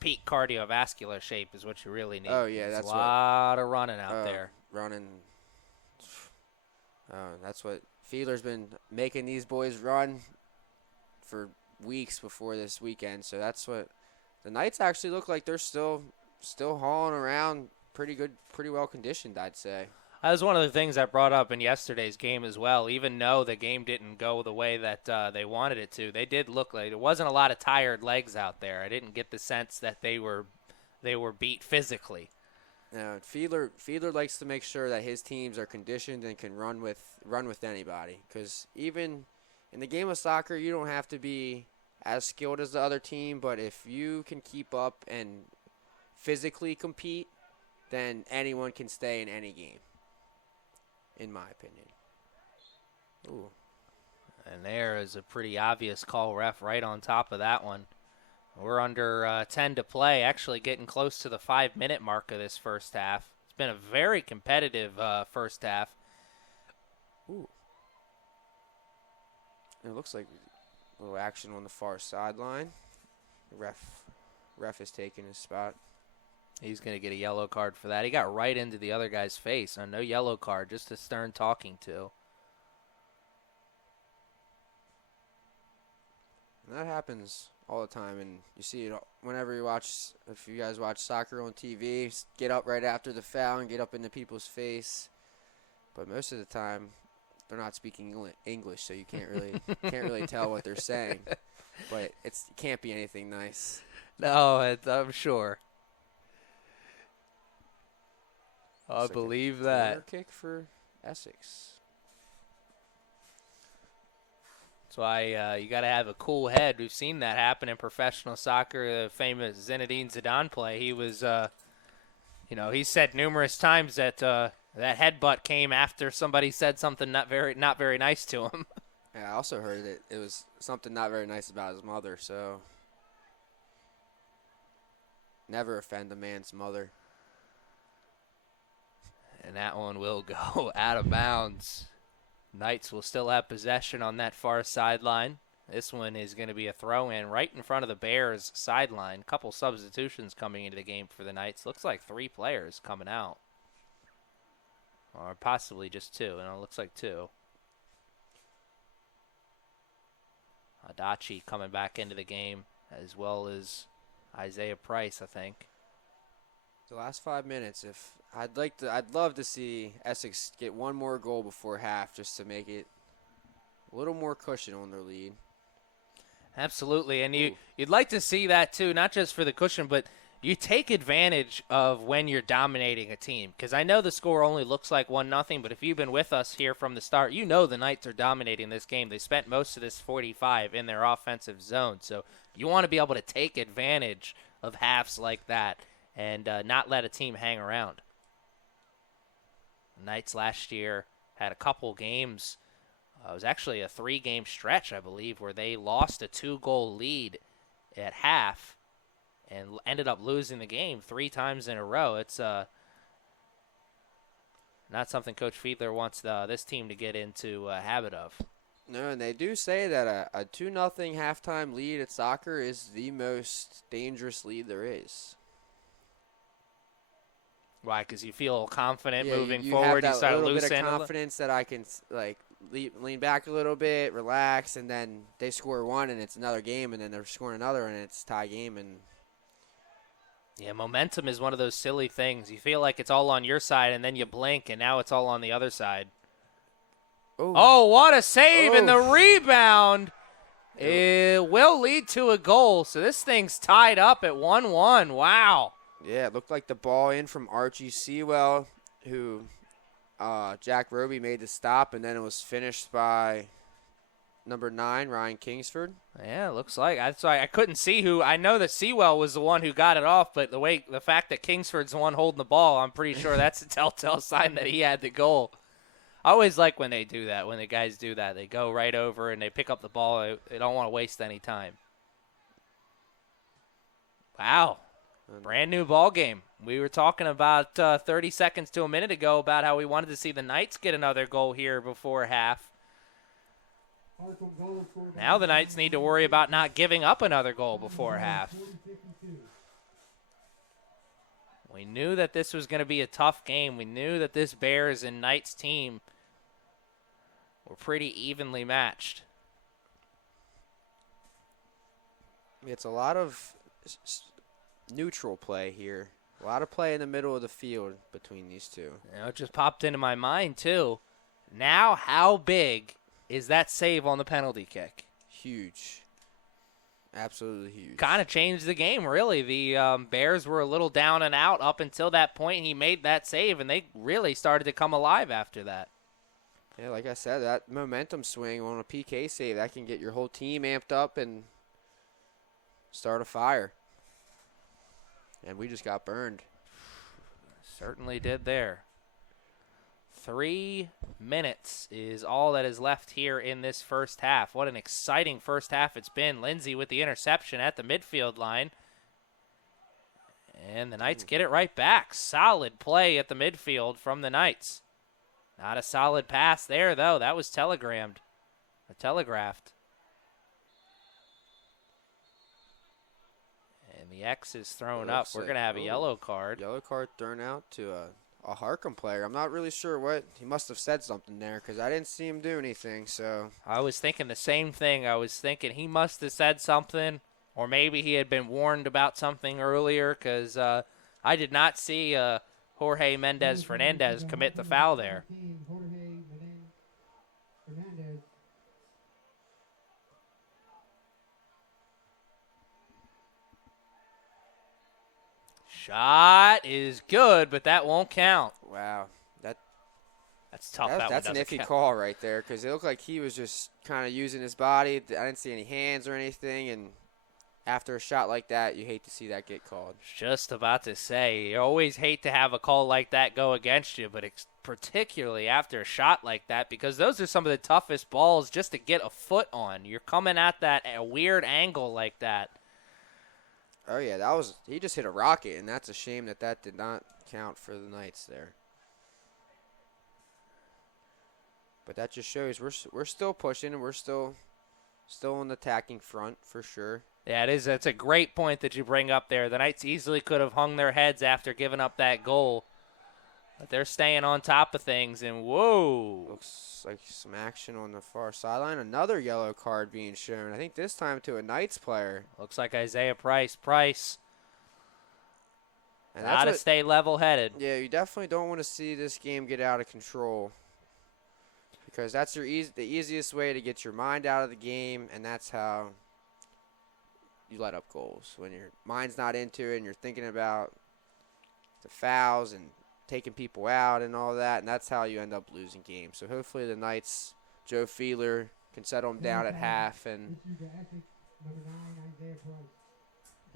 peak cardiovascular shape is what you really need. Oh, yeah, of running out there. Running. That's what Fiedler's been making these boys run for weeks before this weekend, so that's what the Knights actually look like. They're still hauling around, pretty good, pretty well conditioned, I'd say. That was one of the things I brought up in yesterday's game as well. Even though the game didn't go the way that they wanted it to, they did look like there wasn't a lot of tired legs out there. I didn't get the sense that they were beat physically. Now, Fiedler likes to make sure that his teams are conditioned and can run with anybody. Because even in the game of soccer, you don't have to be as skilled as the other team, but if you can keep up and physically compete, then anyone can stay in any game, in my opinion. Ooh. And there is a pretty obvious call, ref, right on top of that one. We're under 10 to play, actually getting close to the 5-minute mark of this first half. It's been a very competitive first half. Ooh. It looks like a little action on the far sideline. The ref is taking his spot. He's going to get a yellow card for that. He got right into the other guy's face. No yellow card, just a stern talking to. And that happens all the time, and you see it whenever you watch. If you guys watch soccer on TV, get up right after the foul and get up into people's face. But most of the time, they're not speaking English, so you can't really tell what they're saying. But it can't be anything nice. No, I'm sure. I believe that. Corner kick for Essex. That's why you got to have a cool head. We've seen that happen in professional soccer. The famous Zinedine Zidane play. He was, he said numerous times that that headbutt came after somebody said something not very nice to him. Yeah, I also heard that it was something not very nice about his mother. So never offend a man's mother. And that one will go out of bounds. Knights will still have possession on that far sideline. This one is going to be a throw-in right in front of the Bears' sideline. Couple substitutions coming into the game for the Knights. Looks like 3 players coming out. Or possibly just 2. And it looks like 2. Adachi coming back into the game, as well as Isaiah Price, I think. The last 5 minutes, I'd love to see Essex get one more goal before half just to make it a little more cushion on their lead. Absolutely, and you'd like to see that too, not just for the cushion, but you take advantage of when you're dominating a team. Because I know the score only looks like 1-0, but if you've been with us here from the start, you know the Knights are dominating this game. They spent most of this 45 in their offensive zone, so you want to be able to take advantage of halves like that and not let a team hang around. Knights last year had a couple games. It was actually a 3-game stretch, I believe, where they lost a 2-goal lead at half and ended up losing the game 3 times in a row. It's not something Coach Fiedler wants this team to get into a habit of. No, and they do say that a 2-0 halftime lead at soccer is the most dangerous lead there is. Why? Because you feel confident moving you forward. have You start that little losing. bit of confidence that I can lean back a little bit, relax, and then they score one, and it's another game, and then they're scoring another, and it's tie game. And yeah, momentum is one of those silly things. You feel like it's all on your side, and then you blink, and now it's all on the other side. Oh, what a save, and the rebound. It will lead to a goal, so this thing's tied up at 1-1. Wow. Yeah, it looked like the ball in from Archie Sewell, who Jack Roby made the stop, and then it was finished by number 9, Ryan Kingsford. Yeah, it looks like. I couldn't see who. I know that Sewell was the one who got it off, but the fact that Kingsford's the one holding the ball, I'm pretty sure that's a telltale sign that he had the goal. I always like when they do that, when the guys do that. They go right over and they pick up the ball. They don't want to waste any time. Wow. Brand new ball game. We were talking about 30 seconds to a minute ago about how we wanted to see the Knights get another goal here before half. Now the Knights need to worry about not giving up another goal before half. We knew that this was going to be a tough game. We knew that this Bears and Knights team were pretty evenly matched. It's a lot of neutral play here. A lot of play in the middle of the field between these two. It just popped into my mind, too. Now, how big is that save on the penalty kick? Huge. Absolutely huge. Kind of changed the game, really. The Bears were a little down and out up until that point. He made that save, and they really started to come alive after that. Yeah, like I said, that momentum swing on a PK save, that can get your whole team amped up and start a fire. And we just got burned. Certainly did there. 3 minutes is all that is left here in this first half. What an exciting first half it's been. Lindsey with the interception at the midfield line. And the Knights get it right back. Solid play at the midfield from the Knights. Not a solid pass there, though. That was telegraphed. And the X is thrown up. We're going to have a yellow card. Yellow card thrown out to a Harcum player. I'm not really sure what. He must have said something there because I didn't see him do anything. So I was thinking the same thing. I was thinking he must have said something, or maybe he had been warned about something earlier because I did not see Jorge Mendez Fernandez commit the foul there. Shot is good, but that won't count. wow, That's tough. that's an iffy call right there because it looked like he was just kind of using his body. I didn't see any hands or anything, and after a shot like that, you hate to see that get called. Just about to say, you always hate to have a call like that go against you, but particularly after a shot like that, because those are some of the toughest balls just to get a foot on. You're coming at that at a weird angle like that. Oh yeah, he just hit a rocket, and that's a shame that did not count for the Knights there. But that just shows we're still pushing, and we're still on the attacking front for sure. Yeah, it is. That's a great point that you bring up there. The Knights easily could have hung their heads after giving up that goal, but they're staying on top of things. And whoa, looks like some action on the far sideline. Another yellow card being shown. I think this time to a Knights player. Looks like Isaiah Price. And Gotta stay level-headed. Yeah, you definitely don't want to see this game get out of control, because that's the easiest way to get your mind out of the game, and that's how you let up goals. When your mind's not into it and you're thinking about the fouls and taking people out and all that, and that's how you end up losing games. So hopefully the Knights, Joe Fiedler, can settle them down at half. And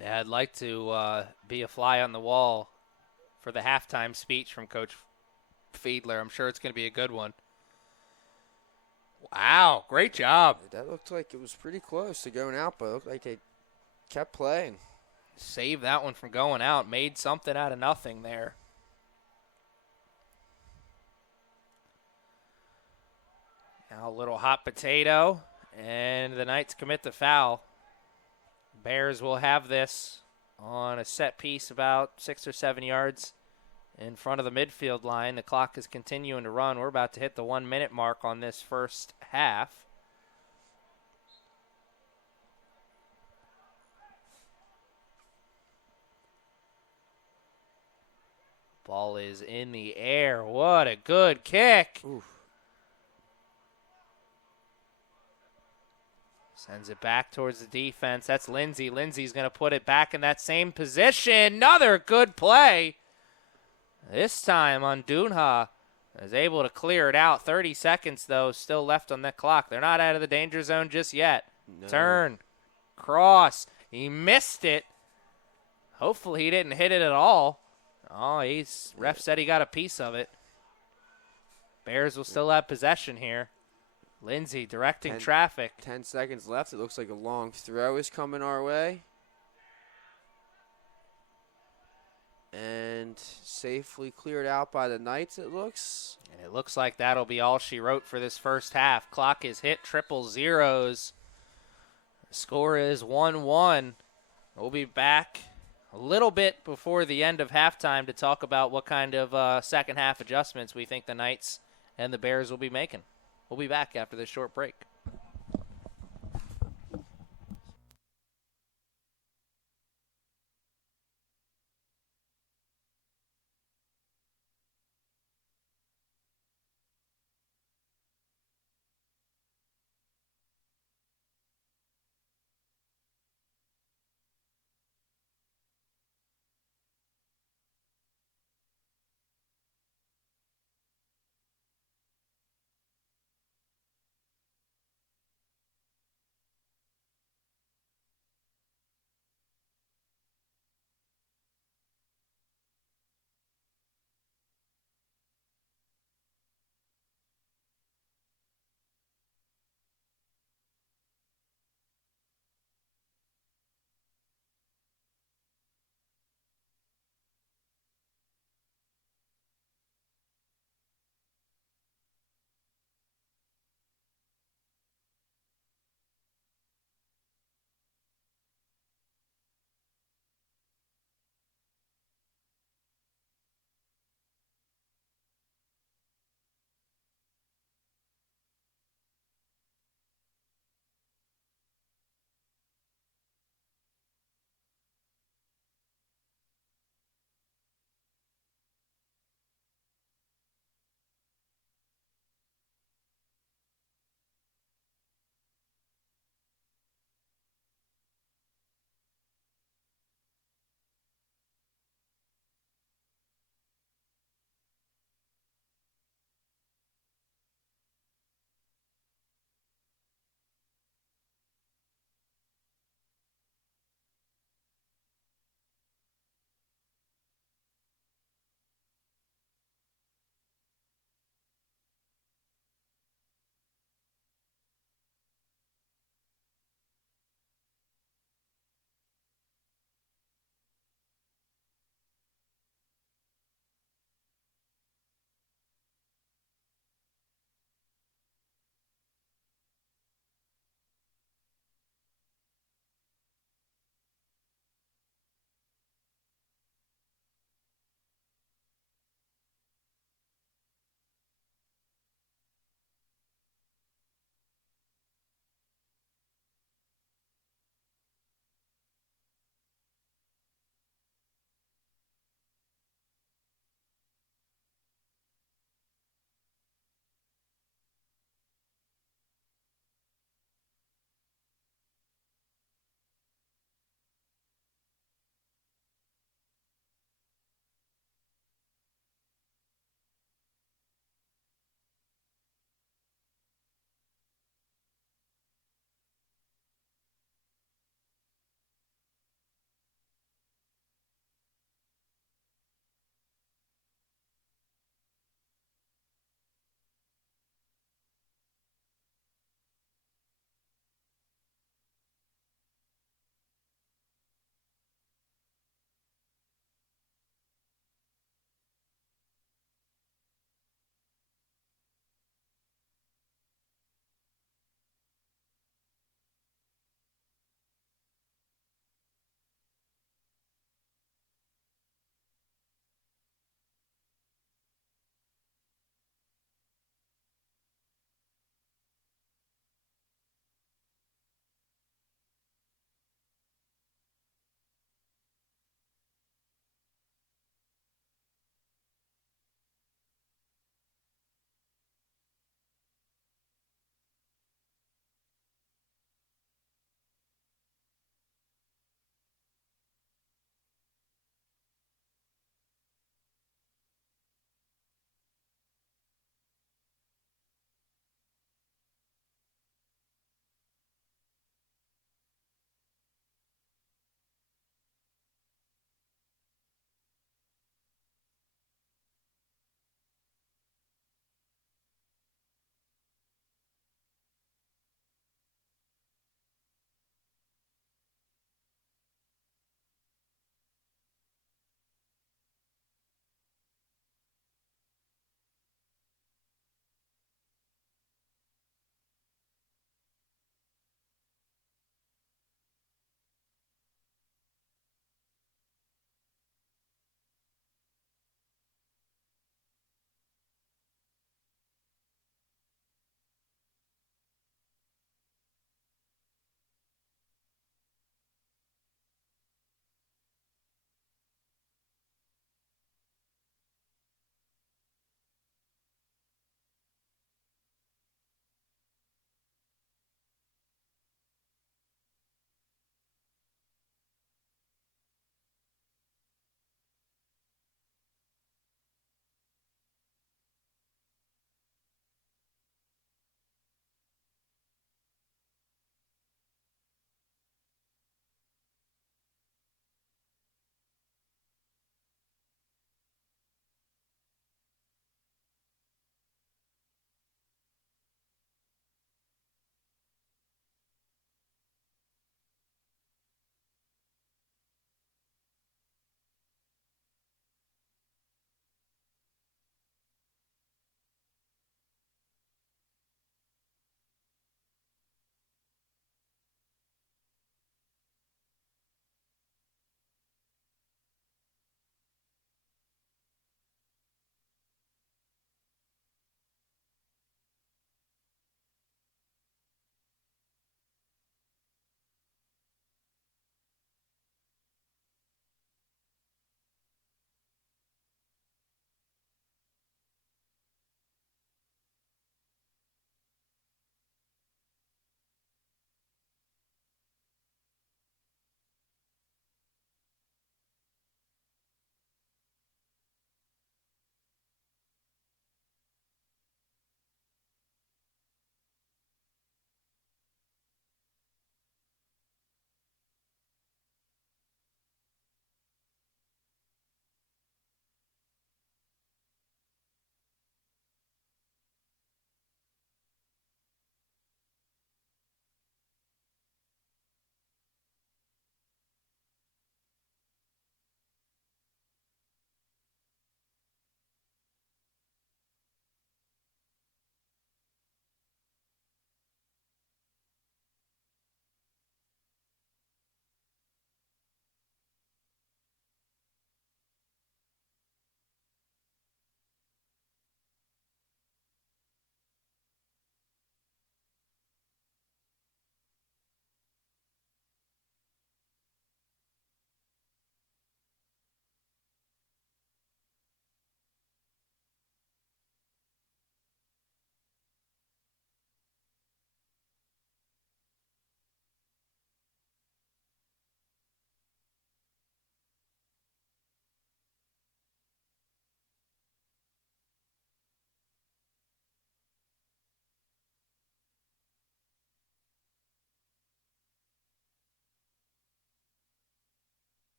yeah, I'd like to be a fly on the wall for the halftime speech from Coach Fiedler. I'm sure it's going to be a good one. Wow, great job. That looked like it was pretty close to going out, but it looked like they kept playing. Saved that one from going out. Made something out of nothing there. Now a little hot potato, and the Knights commit the foul. Bears will have this on a set piece about 6 or 7 yards in front of the midfield line. The clock is continuing to run. We're about to hit the 1 minute mark on this first half. Ball is in the air. What a good kick. Oof. Sends it back towards the defense. That's Lindsey. Lindsey's going to put it back in that same position. Another good play. This time on Dunha is able to clear it out. 30 seconds, though, still left on that clock. They're not out of the danger zone just yet. No. Turn. Cross. He missed it. Hopefully he didn't hit it at all. Oh, ref said he got a piece of it. Bears will still have possession here. Lindsey directing traffic. 10 seconds left. It looks like a long throw is coming our way. And safely cleared out by the Knights, it looks. And it looks like that'll be all she wrote for this first half. Clock is hit, triple zeros. The score is 1-1. We'll be back a little bit before the end of halftime to talk about what kind of second half adjustments we think the Knights and the Bears will be making. We'll be back after this short break.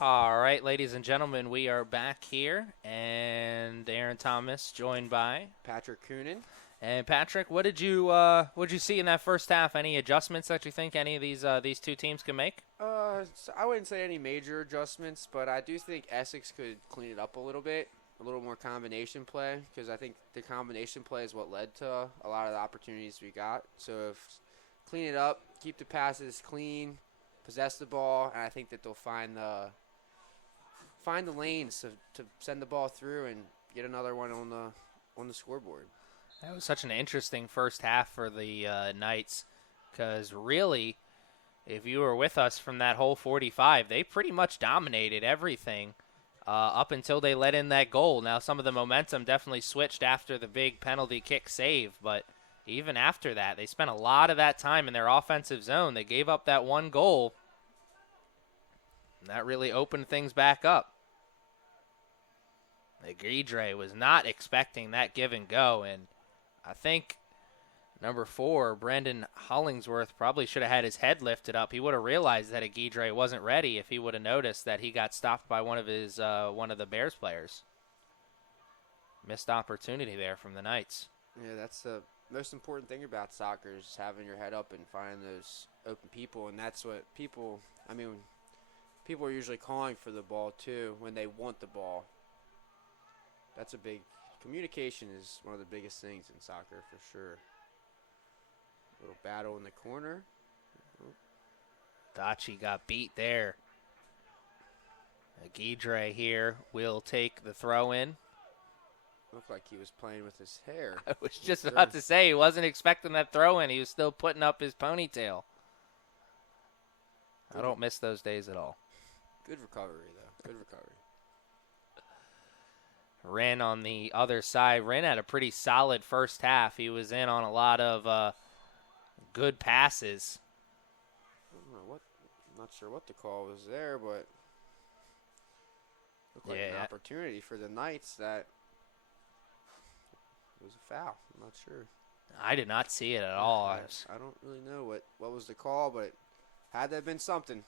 All right, ladies and gentlemen, we are back here, and Aaron Thomas joined by Patrick Coonan. And Patrick, what did you see in that first half? Any adjustments that you think any of these two teams can make? So I wouldn't say any major adjustments, but I do think Essex could clean it up a little bit, a little more combination play, because I think the combination play is what led to a lot of the opportunities we got. So if clean it up, keep the passes clean, possess the ball, and I think that they'll find the lanes to send the ball through and get another one on the scoreboard. That was such an interesting first half for the Knights, because really, if you were with us from that whole 45, they pretty much dominated everything up until they let in that goal. Now, some of the momentum definitely switched after the big penalty kick save, but even after that, they spent a lot of that time in their offensive zone. They gave up that one goal, and that really opened things back up. Guidre was not expecting that give and go, and I think number 4, Brandon Hollingsworth, probably should have had his head lifted up. He would have realized that Guidre wasn't ready if he would have noticed that he got stopped by one of the Bears players. Missed opportunity there from the Knights. Yeah, that's the most important thing about soccer is having your head up and finding those open people, and that's what people are usually calling for the ball too when they want the ball. That's a big communication is one of the biggest things in soccer for sure. Little battle in the corner. Dachi got beat there. Guidre here will take the throw in. Looked like he was playing with his hair. I was just about to say he wasn't expecting that throw in. He was still putting up his ponytail. I don't miss those days at all. Good recovery, though. Good recovery. Wren on the other side. Wren had a pretty solid first half. He was in on a lot of good passes. I'm not sure what the call was there, but looked like an opportunity for the Knights that it was a foul. I'm not sure. I did not see it at all. I don't really know what was the call, but had that been something.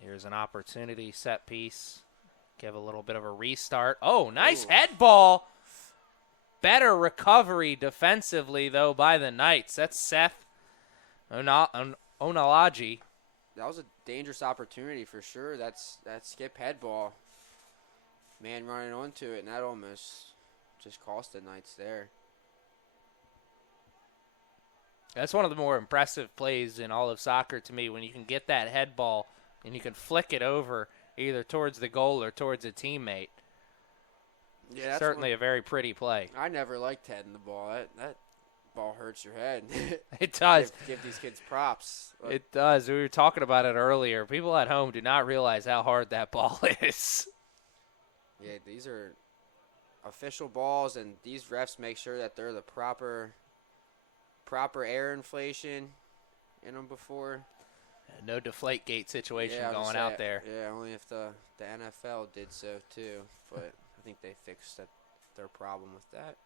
Here's an opportunity, set piece. Give a little bit of a restart. Oh, nice head ball. Better recovery defensively, though, by the Knights. That's Seth Onalaji. That was a dangerous opportunity for sure. That's skip head ball. Man running onto it, and that almost just cost the Knights there. That's one of the more impressive plays in all of soccer to me, when you can get that head ball and you can flick it over either towards the goal or towards a teammate. Yeah, that's certainly a very pretty play. I never liked heading the ball. That ball hurts your head. It does. Give these kids props. It does. We were talking about it earlier. People at home do not realize how hard that ball is. Yeah, these are official balls, and these refs make sure that they're the proper air inflation in them before. No Deflategate situation going out there. Yeah, only if the NFL did so too. But I think they fixed their problem with that.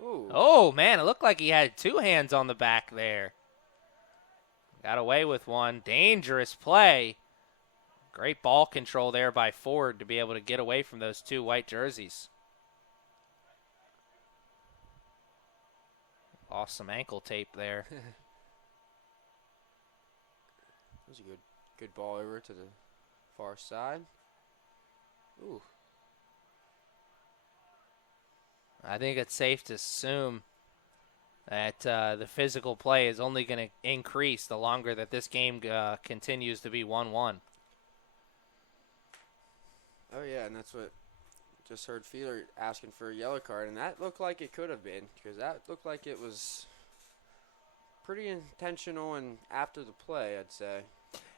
Ooh. Oh, man, it looked like he had two hands on the back there. Got away with one. Dangerous play. Great ball control there by Ford to be able to get away from those two white jerseys. Lost some ankle tape there. That was a good ball over to the far side. Ooh. I think it's safe to assume that the physical play is only going to increase the longer that this game continues to be 1-1. Oh, yeah, and that's what just heard Fiedler asking for a yellow card, and that looked like it could have been, because that looked like it was pretty intentional and after the play, I'd say.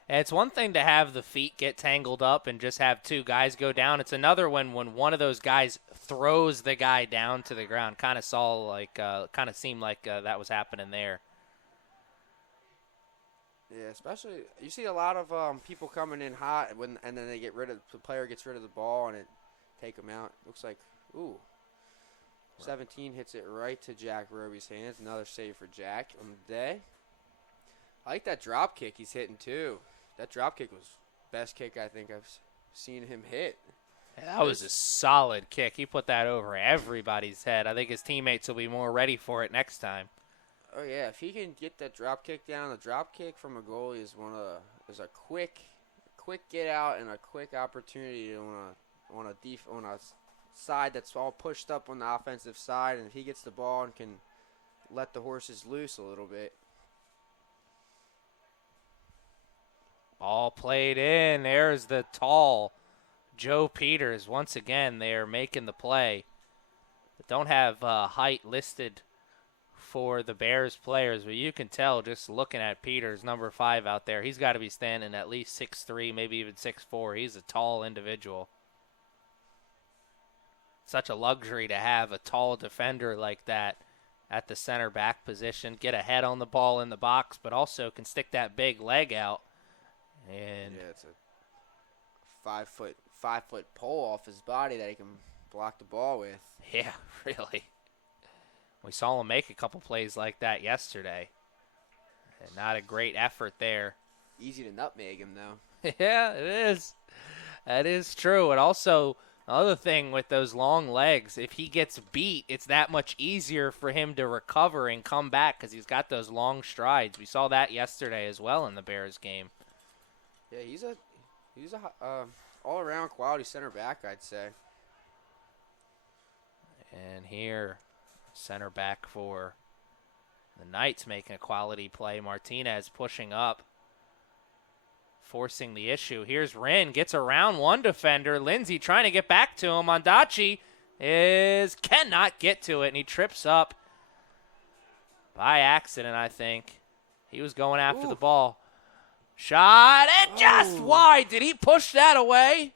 And it's one thing to have the feet get tangled up and just have two guys go down. It's another when one of those guys throws the guy down to the ground. Kind of seemed like that was happening there. Yeah, especially you see a lot of people coming in hot and then the player gets rid of the ball and it take him out. Looks like 17 hits it right to Jack Roby's hands. Another save for Jack on the day. I like that drop kick he's hitting too. That drop kick was best kick I think I've seen him hit. That was a solid kick. He put that over everybody's head. I think his teammates will be more ready for it next time. Oh yeah, if he can get that drop kick down, the drop kick from a goalie is a quick get out and a quick opportunity on a side that's all pushed up on the offensive side, and if he gets the ball and can let the horses loose a little bit. Ball played in. There's the tall Joe Peters. Once again, they're making the play. Don't have height listed for the Bears players, but you can tell just looking at Peters, number 5 out there, he's got to be standing at least 6'3", maybe even 6'4". He's a tall individual. Such a luxury to have a tall defender like that at the center back position, get a head on the ball in the box, but also can stick that big leg out. And yeah, it's a 5 foot pole off his body that he can block the ball with. Yeah, really. We saw him make a couple plays like that yesterday. And not a great effort there. Easy to nutmeg him, though. Yeah, it is. That is true. And also, another thing with those long legs, if he gets beat, it's that much easier for him to recover and come back because he's got those long strides. We saw that yesterday as well in the Bears game. Yeah, he's a all-around quality center back, I'd say. And here, center back for the Knights making a quality play. Martinez pushing up, forcing the issue. Here's Wren, gets around one defender. Lindsay trying to get back to him. Ondaatje cannot get to it, and he trips up by accident, I think. He was going after the ball. Shot, and just wide. Did he push that away?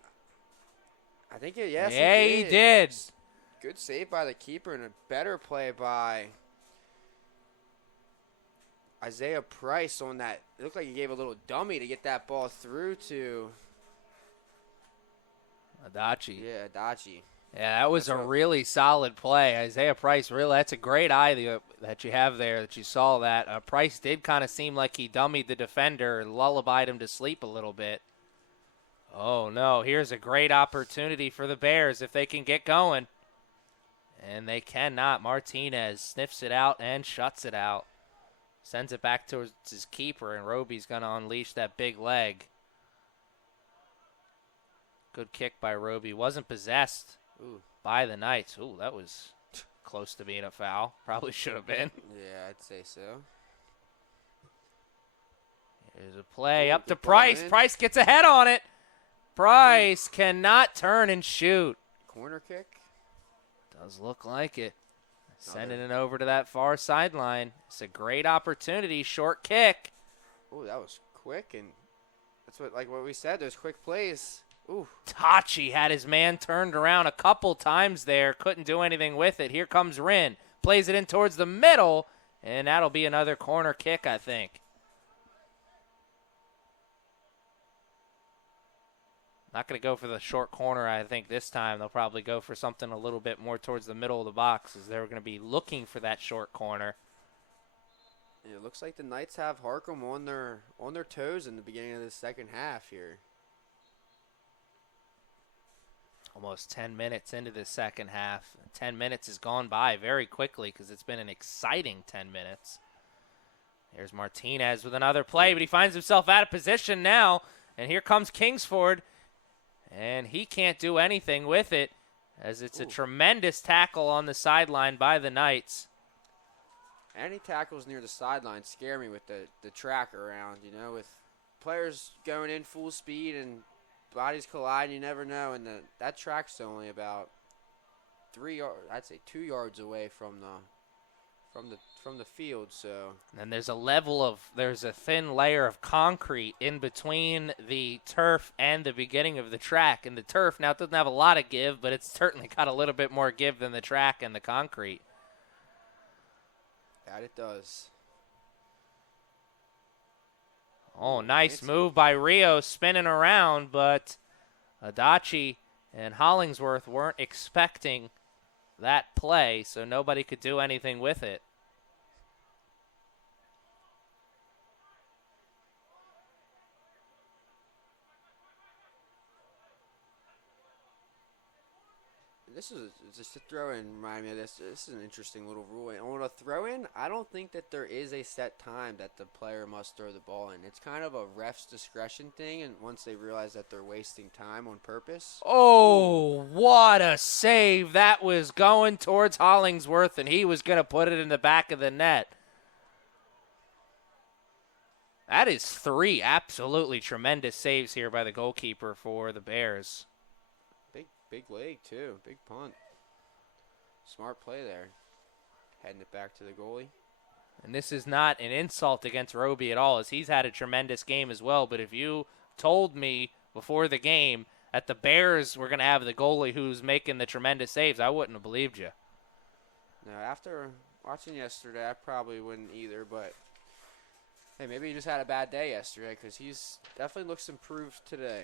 I think yes, he did. Good save by the keeper and a better play by Isaiah Price on that. It looked like he gave a little dummy to get that ball through to Ondaatje. Yeah, Ondaatje. Yeah, that was a really solid play. Isaiah Price, really, that's a great eye that you have there that you saw that. Price did kind of seem like he dummied the defender and lullabied him to sleep a little bit. Oh, no, here's a great opportunity for the Bears if they can get going. And they cannot. Martinez sniffs it out and shuts it out. Sends it back towards his keeper, and Roby's going to unleash that big leg. Good kick by Roby. Wasn't possessed by the Knights. Ooh, that was close to being a foul. Probably should have been. Yeah, I'd say so. Here's a play up to Price. Price gets a head on it. Price cannot turn and shoot. Corner kick? Does look like it. Sending it over to that far sideline. It's a great opportunity. Short kick. Oh, that was quick, and that's what we said. Those quick plays. Ooh. Tachi had his man turned around a couple times there. Couldn't do anything with it. Here comes Wren. Plays it in towards the middle, and that'll be another corner kick, I think. Not going to go for the short corner, I think, this time. They'll probably go for something a little bit more towards the middle of the box as they're going to be looking for that short corner. It looks like the Knights have Harcum on their toes in the beginning of the second half here. Almost 10 minutes into the second half. 10 minutes has gone by very quickly because it's been an exciting 10 minutes. Here's Martinez with another play, but he finds himself out of position now. And here comes Kingsford. And he can't do anything with it as it's a tremendous tackle on the sideline by the Knights. Any tackles near the sideline scare me with the track around, with players going in full speed and bodies collide, you never know. And that track's only about 2 yards away from the field. So. And there's a thin layer of concrete in between the turf and the beginning of the track. And the turf now it doesn't have a lot of give, but it's certainly got a little bit more give than the track and the concrete. That it does. Oh, nice move by Rio, spinning around, but Ondaatje and Hollingsworth weren't expecting that play, so nobody could do anything with it. This is just a throw-in. Remind me of this. This is an interesting little rule. On a throw-in, I don't think that there is a set time that the player must throw the ball in. It's kind of a ref's discretion thing, and once they realize that they're wasting time on purpose. Oh, what a save. That was going towards Hollingsworth, and he was going to put it in the back of the net. That is 3 absolutely tremendous saves here by the goalkeeper for the Bears. Big leg, too. Big punt. Smart play there. Heading it back to the goalie. And this is not an insult against Roby at all, as he's had a tremendous game as well. But if you told me before the game that the Bears were going to have the goalie who's making the tremendous saves, I wouldn't have believed you. Now, after watching yesterday, I probably wouldn't either. But, hey, maybe he just had a bad day yesterday because he's definitely looks improved today.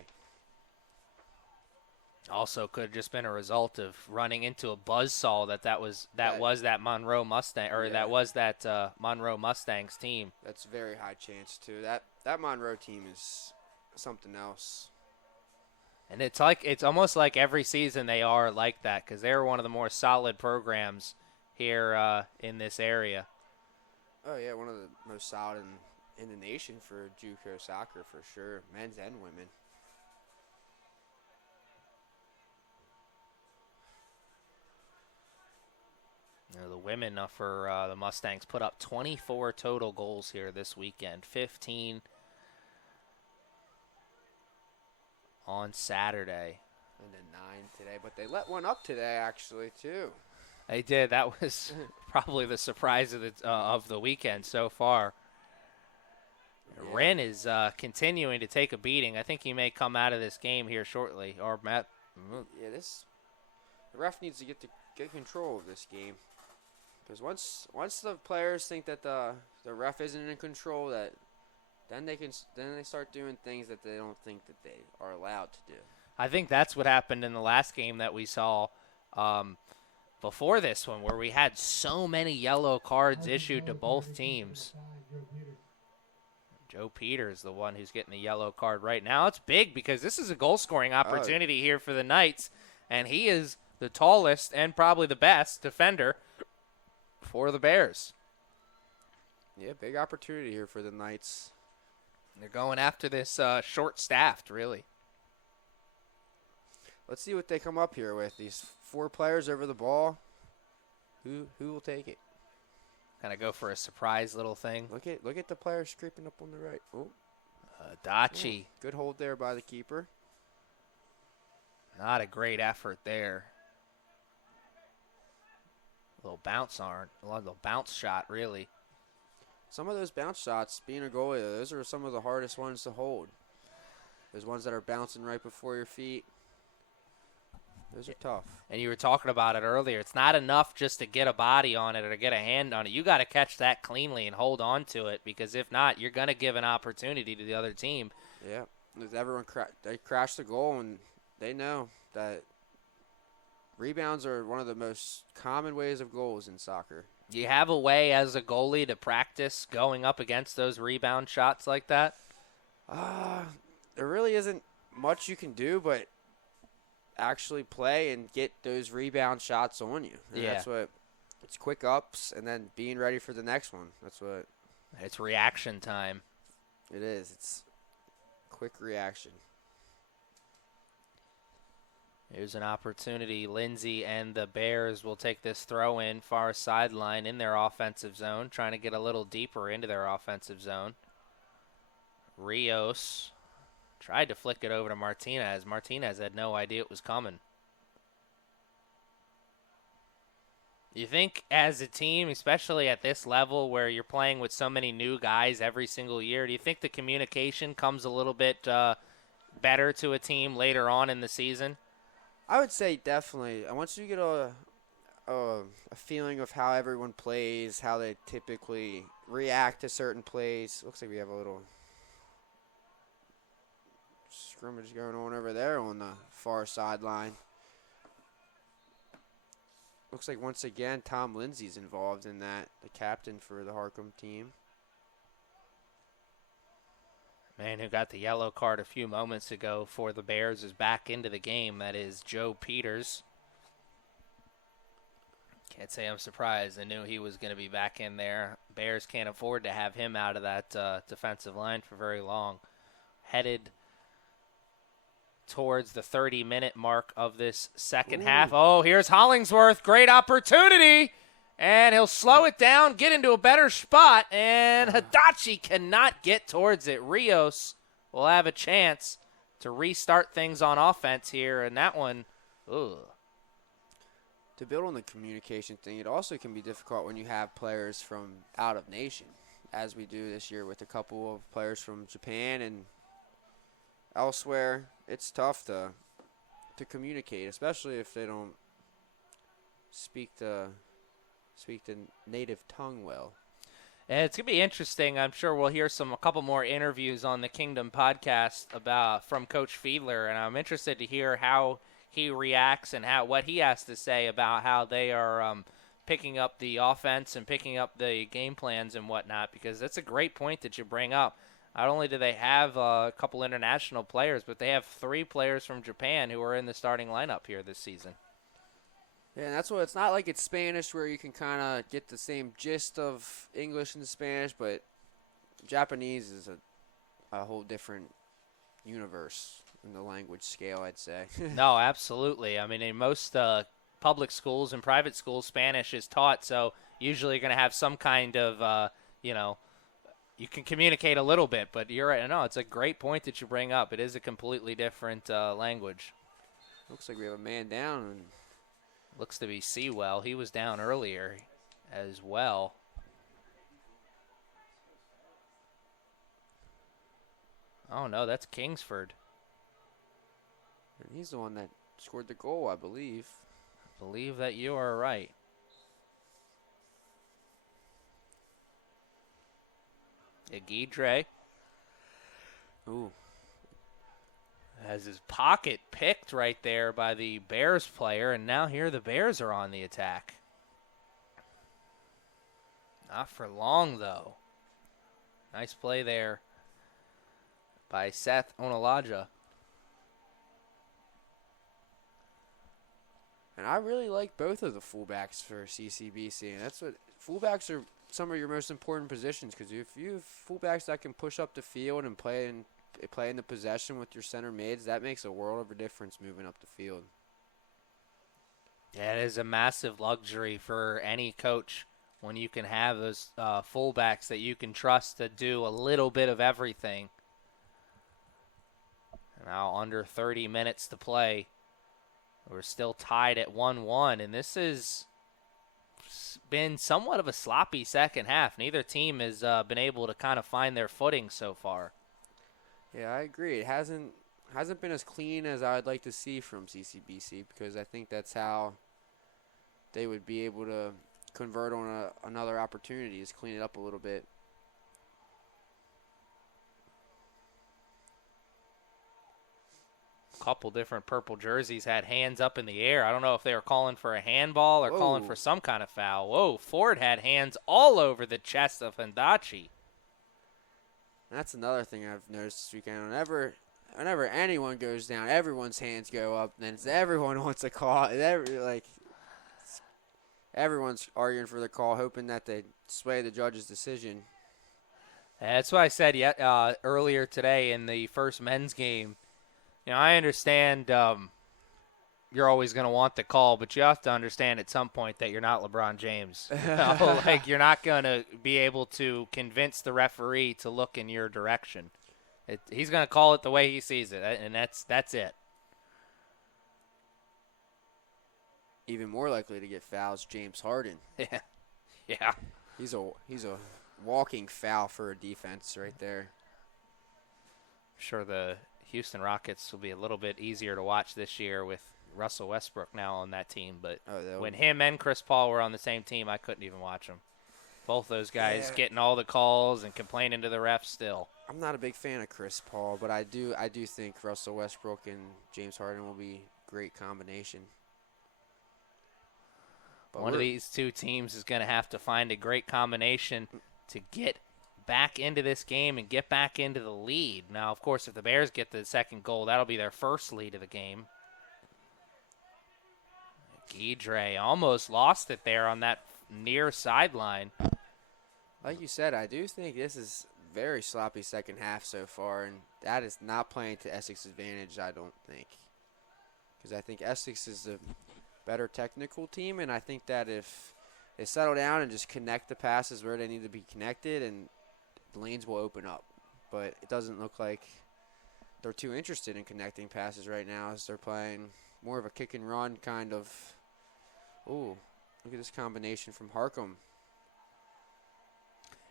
Also could have just been a result of running into a buzzsaw that was that Monroe Mustang, or that was that Monroe Mustangs team. That's a very high chance too. That Monroe team is something else. And it's almost like every season they are like that, because they're one of the more solid programs here in this area. Oh yeah, one of the most solid in the nation for JUCO soccer for sure, men's and women. The women for the Mustangs put up 24 total goals here this weekend, 15 on Saturday. And then 9 today, but they let one up today actually too. They did. That was probably the surprise of the weekend so far. Yeah. Wren is continuing to take a beating. I think he may come out of this game here shortly. Or Matt. Yeah, the ref needs to get control of this game. Because once the players think that the ref isn't in control, then they start doing things that they don't think that they are allowed to do. I think that's what happened in the last game that we saw before this one, where we had so many yellow cards issued to both teams. Joe Peters, the one who's getting the yellow card right now. It's big because this is a goal-scoring opportunity here for the Knights, and he is the tallest and probably the best defender for the Bears. Yeah, big opportunity here for the Knights. They're going after this short-staffed, really. Let's see what they come up here with. These 4 players over the ball. Who will take it? Kind of go for a surprise little thing. Look at the players creeping up on the right. Oh, Dachi. Good hold there by the keeper. Not a great effort there. A little bounce shot, really. Some of those bounce shots, being a goalie, those are some of the hardest ones to hold. Those ones that are bouncing right before your feet. Those are tough. And you were talking about it earlier. It's not enough just to get a body on it or to get a hand on it. You got to catch that cleanly and hold on to it, because if not, you're going to give an opportunity to the other team. Yeah. Everyone they crash the goal, and they know that rebounds are one of the most common ways of goals in soccer. Do you have a way as a goalie to practice going up against those rebound shots like that? There really isn't much you can do, but actually play and get those rebound shots on you. And yeah. That's what it's quick ups and then being ready for the next one. That's what it's reaction time. It is. It's quick reaction. Here's an opportunity. Lindsay and the Bears will take this throw in far sideline in their offensive zone, trying to get a little deeper into their offensive zone. Rios tried to flick it over to Martinez. Martinez had no idea it was coming. You think as a team, especially at this level where you're playing with so many new guys every single year, do you think the communication comes a little bit better to a team later on in the season? I would say definitely. Once you get a feeling of how everyone plays, how they typically react to certain plays. Looks like we have a little scrimmage going on over there on the far sideline. Looks like once again Tom Lindsay's involved in that, the captain for the Harcum team. Man who got the yellow card a few moments ago for the Bears is back into the game. That is Joe Peters. Can't say I'm surprised. I knew he was going to be back in there. Bears can't afford to have him out of that defensive line for very long. Headed towards the 30-minute mark of this second half. Oh, here's Hollingsworth. Great opportunity. And he'll slow it down, get into a better spot, and Hadachi cannot get towards it. Rios will have a chance to restart things on offense here, and that one, ugh. To build on the communication thing, it also can be difficult when you have players from out of nation, as we do this year with a couple of players from Japan and elsewhere. It's tough to communicate, especially if they don't speak the native tongue well. And it's going to be interesting. I'm sure we'll hear a couple more interviews on the Kingdom podcast from Coach Fiedler, and I'm interested to hear how he reacts and what he has to say about how they are picking up the offense and picking up the game plans and whatnot, because that's a great point that you bring up. Not only do they have a couple international players, but they have 3 players from Japan who are in the starting lineup here this season. Yeah, and that's what it's not like it's Spanish where you can kind of get the same gist of English and Spanish, but Japanese is a whole different universe in the language scale, I'd say. No, absolutely. I mean, in most public schools and private schools, Spanish is taught, so usually you're going to have some kind of, you can communicate a little bit, but you're right. No, it's a great point that you bring up. It is a completely different language. Looks like we have a man down. And looks to be Sewell. He was down earlier as well. Oh, no, that's Kingsford. And he's the one that scored the goal, I believe. I believe that you are right. Agidre. Ooh. Has his pocket picked right there by the Bears player, and now here the Bears are on the attack. Not for long, though. Nice play there by Seth Onalaja. And I really like both of the fullbacks for CCBC, and that's what fullbacks are some of your most important positions, because if you have fullbacks that can push up the field and play in the possession with your center mids, that makes a world of a difference moving up the field. Yeah, it is a massive luxury for any coach when you can have those fullbacks that you can trust to do a little bit of everything. Now under 30 minutes to play. We're still tied at 1-1, and this has been somewhat of a sloppy second half. Neither team has been able to kind of find their footing so far. Yeah, I agree. It hasn't been as clean as I would like to see from CCBC, because I think that's how they would be able to convert on another opportunity, is clean it up a little bit. Couple different purple jerseys had hands up in the air. I don't know if they were calling for a handball or calling for some kind of foul. Whoa, Ford had hands all over the chest of Handachi. That's another thing I've noticed this weekend. Whenever anyone goes down, everyone's hands go up, and then everyone wants a call. Everyone's arguing for the call, hoping that they sway the judge's decision. That's what I said earlier today in the first men's game. You know, I understand you're always going to want the call, but you have to understand at some point that you're not LeBron James. You know? Like, you're not going to be able to convince the referee to look in your direction. He's going to call it the way he sees it, and that's it. Even more likely to get fouls, James Harden. Yeah. He's a walking foul for a defense right there. Sure, the Houston Rockets will be a little bit easier to watch this year with Russell Westbrook now on that team, but when him and Chris Paul were on the same team, I couldn't even watch them. Both those guys getting all the calls and complaining to the refs still. I'm not a big fan of Chris Paul, but I do think Russell Westbrook and James Harden will be a great combination. But one of these two teams is going to have to find a great combination to get back into this game and get back into the lead. Now, of course, if the Bears get the second goal, that'll be their first lead of the game. Guidre almost lost it there on that near sideline. Like you said, I do think this is very sloppy second half so far, and that is not playing to Essex's advantage, I don't think. Because I think Essex is a better technical team, and I think that if they settle down and just connect the passes where they need to be connected, and the lanes will open up. But it doesn't look like they're too interested in connecting passes right now, as they're playing more of a kick and run kind of. Ooh, look at this combination from Harcum.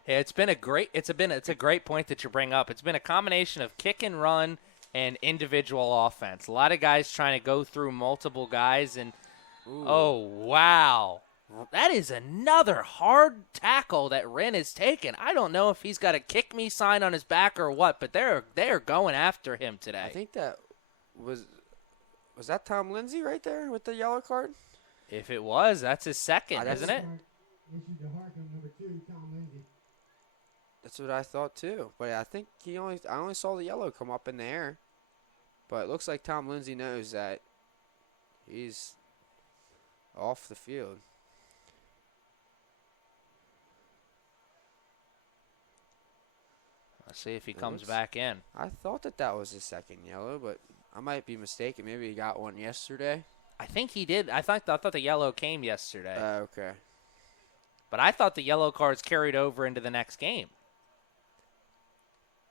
Yeah, it's a great point that you bring up. It's been a combination of kick and run and individual offense. A lot of guys trying to go through multiple guys, and Ooh. oh wow, that is another hard tackle that Wren has taken. I don't know if he's got a kick me sign on his back or what, but they're going after him today. I think that was that Tom Lindsay right there with the yellow card? If it was, that's his second, That's- isn't it? Issued to Harcum, number 2, Tom Lindsay. That's what I thought too. But I think I only saw the yellow come up in the air. But it looks like Tom Lindsay knows that he's off the field. Let's see if he comes back in. I thought that was his second yellow, but I might be mistaken. Maybe he got one yesterday. I think he did. I thought the yellow came yesterday. Okay. But I thought the yellow cards carried over into the next game.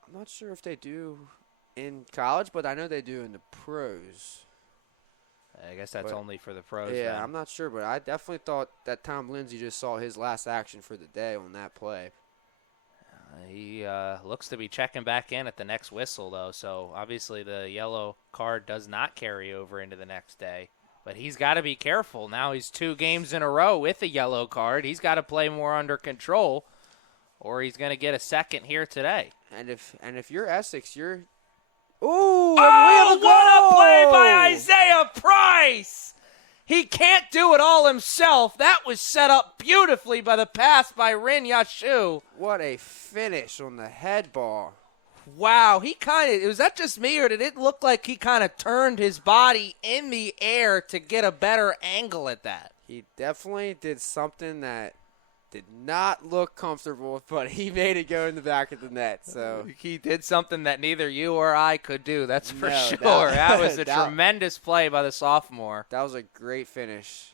I'm not sure if they do in college, but I know they do in the pros. I guess that's But- only for the pros. Yeah, then. I'm not sure, but I definitely thought that Tom Lindsay just saw his last action for the day on that play. He looks to be checking back in at the next whistle, though. So obviously the yellow card does not carry over into the next day. But he's got to be careful. Now he's 2 games in a row with a yellow card. He's got to play more under control, or he's going to get a second here today. And if you're Essex, you're. Oh, Ooh! what a play by Isaiah Price! He can't do it all himself. That was set up beautifully by the pass by Rin Yashu. What a finish on the head ball. Wow, was that just me, or did it look like he kind of turned his body in the air to get a better angle at that? He definitely did something that did not look comfortable, but he made it go in the back of the net. So He did something that neither you or I could do, that's for No, sure. That was a that- tremendous play by the sophomore. that was a great finish.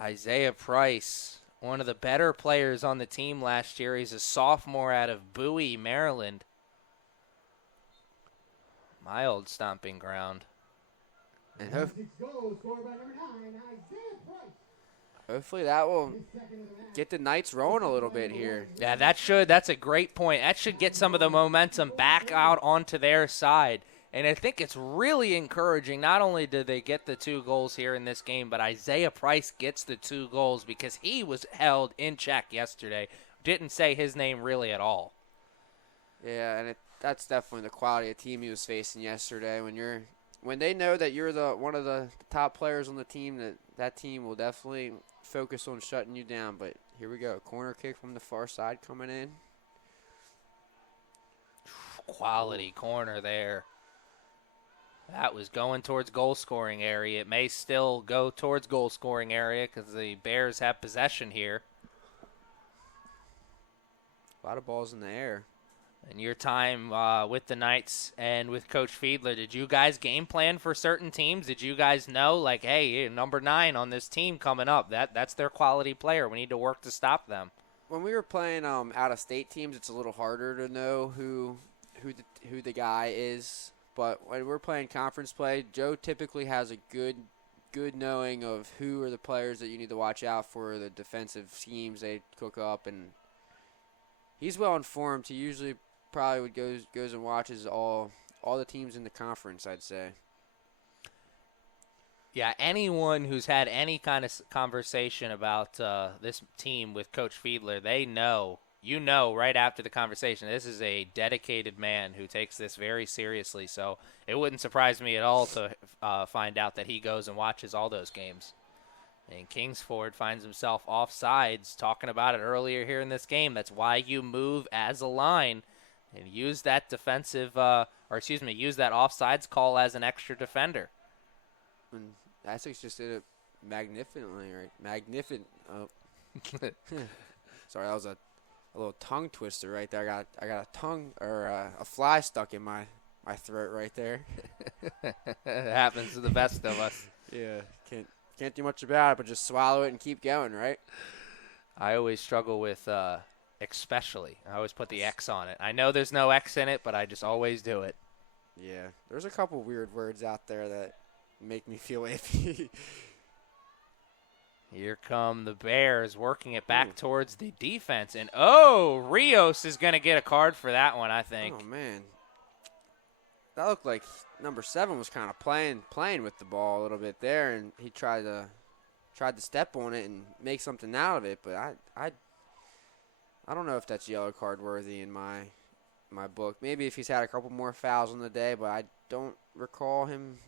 Isaiah Price, one of the better players on the team last year. He's a sophomore out of Bowie, Maryland. My old stomping ground. And Essex goal, scored by number 9, Isaiah Price. hopefully that will His second of the match. get the Knights rolling a little bit here. Yeah, that's a great point. That should get some of the momentum back out onto their side. And I think it's really encouraging. Not only did they get the 2 goals here in this game, but Isaiah Price gets the 2 goals because he was held in check yesterday. Didn't say his name really at all. Yeah, and that's definitely the quality of team he was facing yesterday. When they know that you're one of the top players on the team, that team will definitely focus on shutting you down. But here we go, corner kick from the far side coming in. Quality corner there. That was going towards goal scoring area. It may still go towards goal scoring area because the Bears have possession here. A lot of balls in the air. In your time with the Knights and with Coach Fiedler, did you guys game plan for certain teams? Did you guys know, like, hey, number 9 on this team coming up, that's their quality player. We need to work to stop them. When we were playing out-of-state teams, it's a little harder to know who the guy is. But when we're playing conference play, Joe typically has a good knowing of who are the players that you need to watch out for, the defensive schemes they cook up, and he's well informed. He usually probably goes and watches all the teams in the conference, I'd say. Yeah, anyone who's had any kind of conversation about this team with Coach Fiedler, they know, right after the conversation, this is a dedicated man who takes this very seriously. So it wouldn't surprise me at all to find out that he goes and watches all those games. And Kingsford finds himself offsides, talking about it earlier here in this game. That's why you move as a line and use that use that offsides call as an extra defender. And Essex just did a magnificently, right? Magnificent. Oh. Sorry, that was a little tongue twister right there. I got a tongue or a fly stuck in my throat right there. It happens to the best of us. Yeah, can't do much about it, but just swallow it and keep going, right? I always struggle with especially. I always put the X on it. I know there's no X in it, but I just always do it. Yeah, there's a couple weird words out there that make me feel iffy. Here come the Bears working it back towards the defense. And, Rios is going to get a card for that one, I think. Oh, man. That looked like number 7 was kind of playing with the ball a little bit there, and he tried to step on it and make something out of it. But I don't know if that's yellow card worthy in my book. Maybe if he's had a couple more fouls on the day, but I don't recall him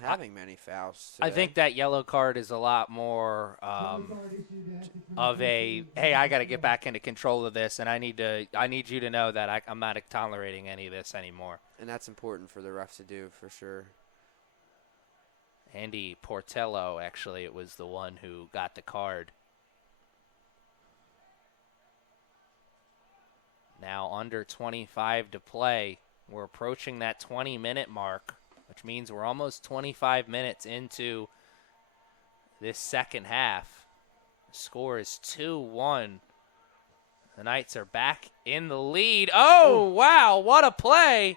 having many fouls today. I think that yellow card is a lot more of a, hey, I got to get back into control of this, and I need you to know that I'm not tolerating any of this anymore. And that's important for the ref to do, for sure. Andy Portello, actually, it was the one who got the card. Now under 25 to play. We're approaching that 20-minute mark, which means we're almost 25 minutes into this second half. The score is 2-1. The Knights are back in the lead. Oh, wow, what a play.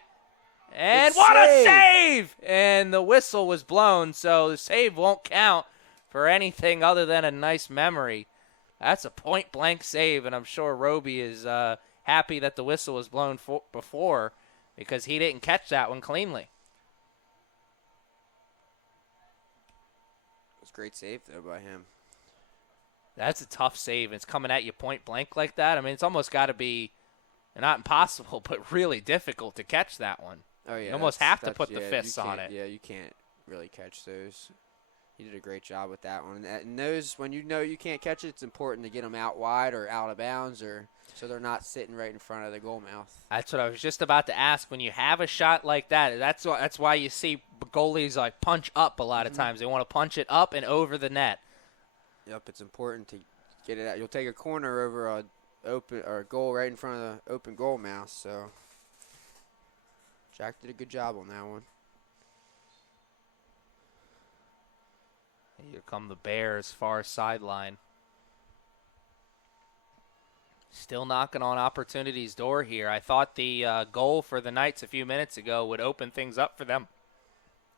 And what a save! And the whistle was blown, so the save won't count for anything other than a nice memory. That's a point-blank save, and I'm sure Roby is happy that the whistle was blown before because he didn't catch that one cleanly. It was a great save, though, by him. That's a tough save. It's coming at you point-blank like that. I mean, it's almost got to be not impossible, but really difficult to catch that one. Oh, yeah. You almost have to put the fists on it. Yeah, you can't really catch those. He did a great job with that one. And those, when you know you can't catch it, it's important to get them out wide or out of bounds, or so they're not sitting right in front of the goal mouth. That's what I was just about to ask. When you have a shot like that, that's why you see goalies like punch up a lot of times. They want to punch it up and over the net. Yep, it's important to get it out. You'll take a corner over a open or a goal right in front of the open goal mouth. So Jack did a good job on that one. Here come the Bears, far sideline. Still knocking on opportunity's door here. I thought the goal for the Knights a few minutes ago would open things up for them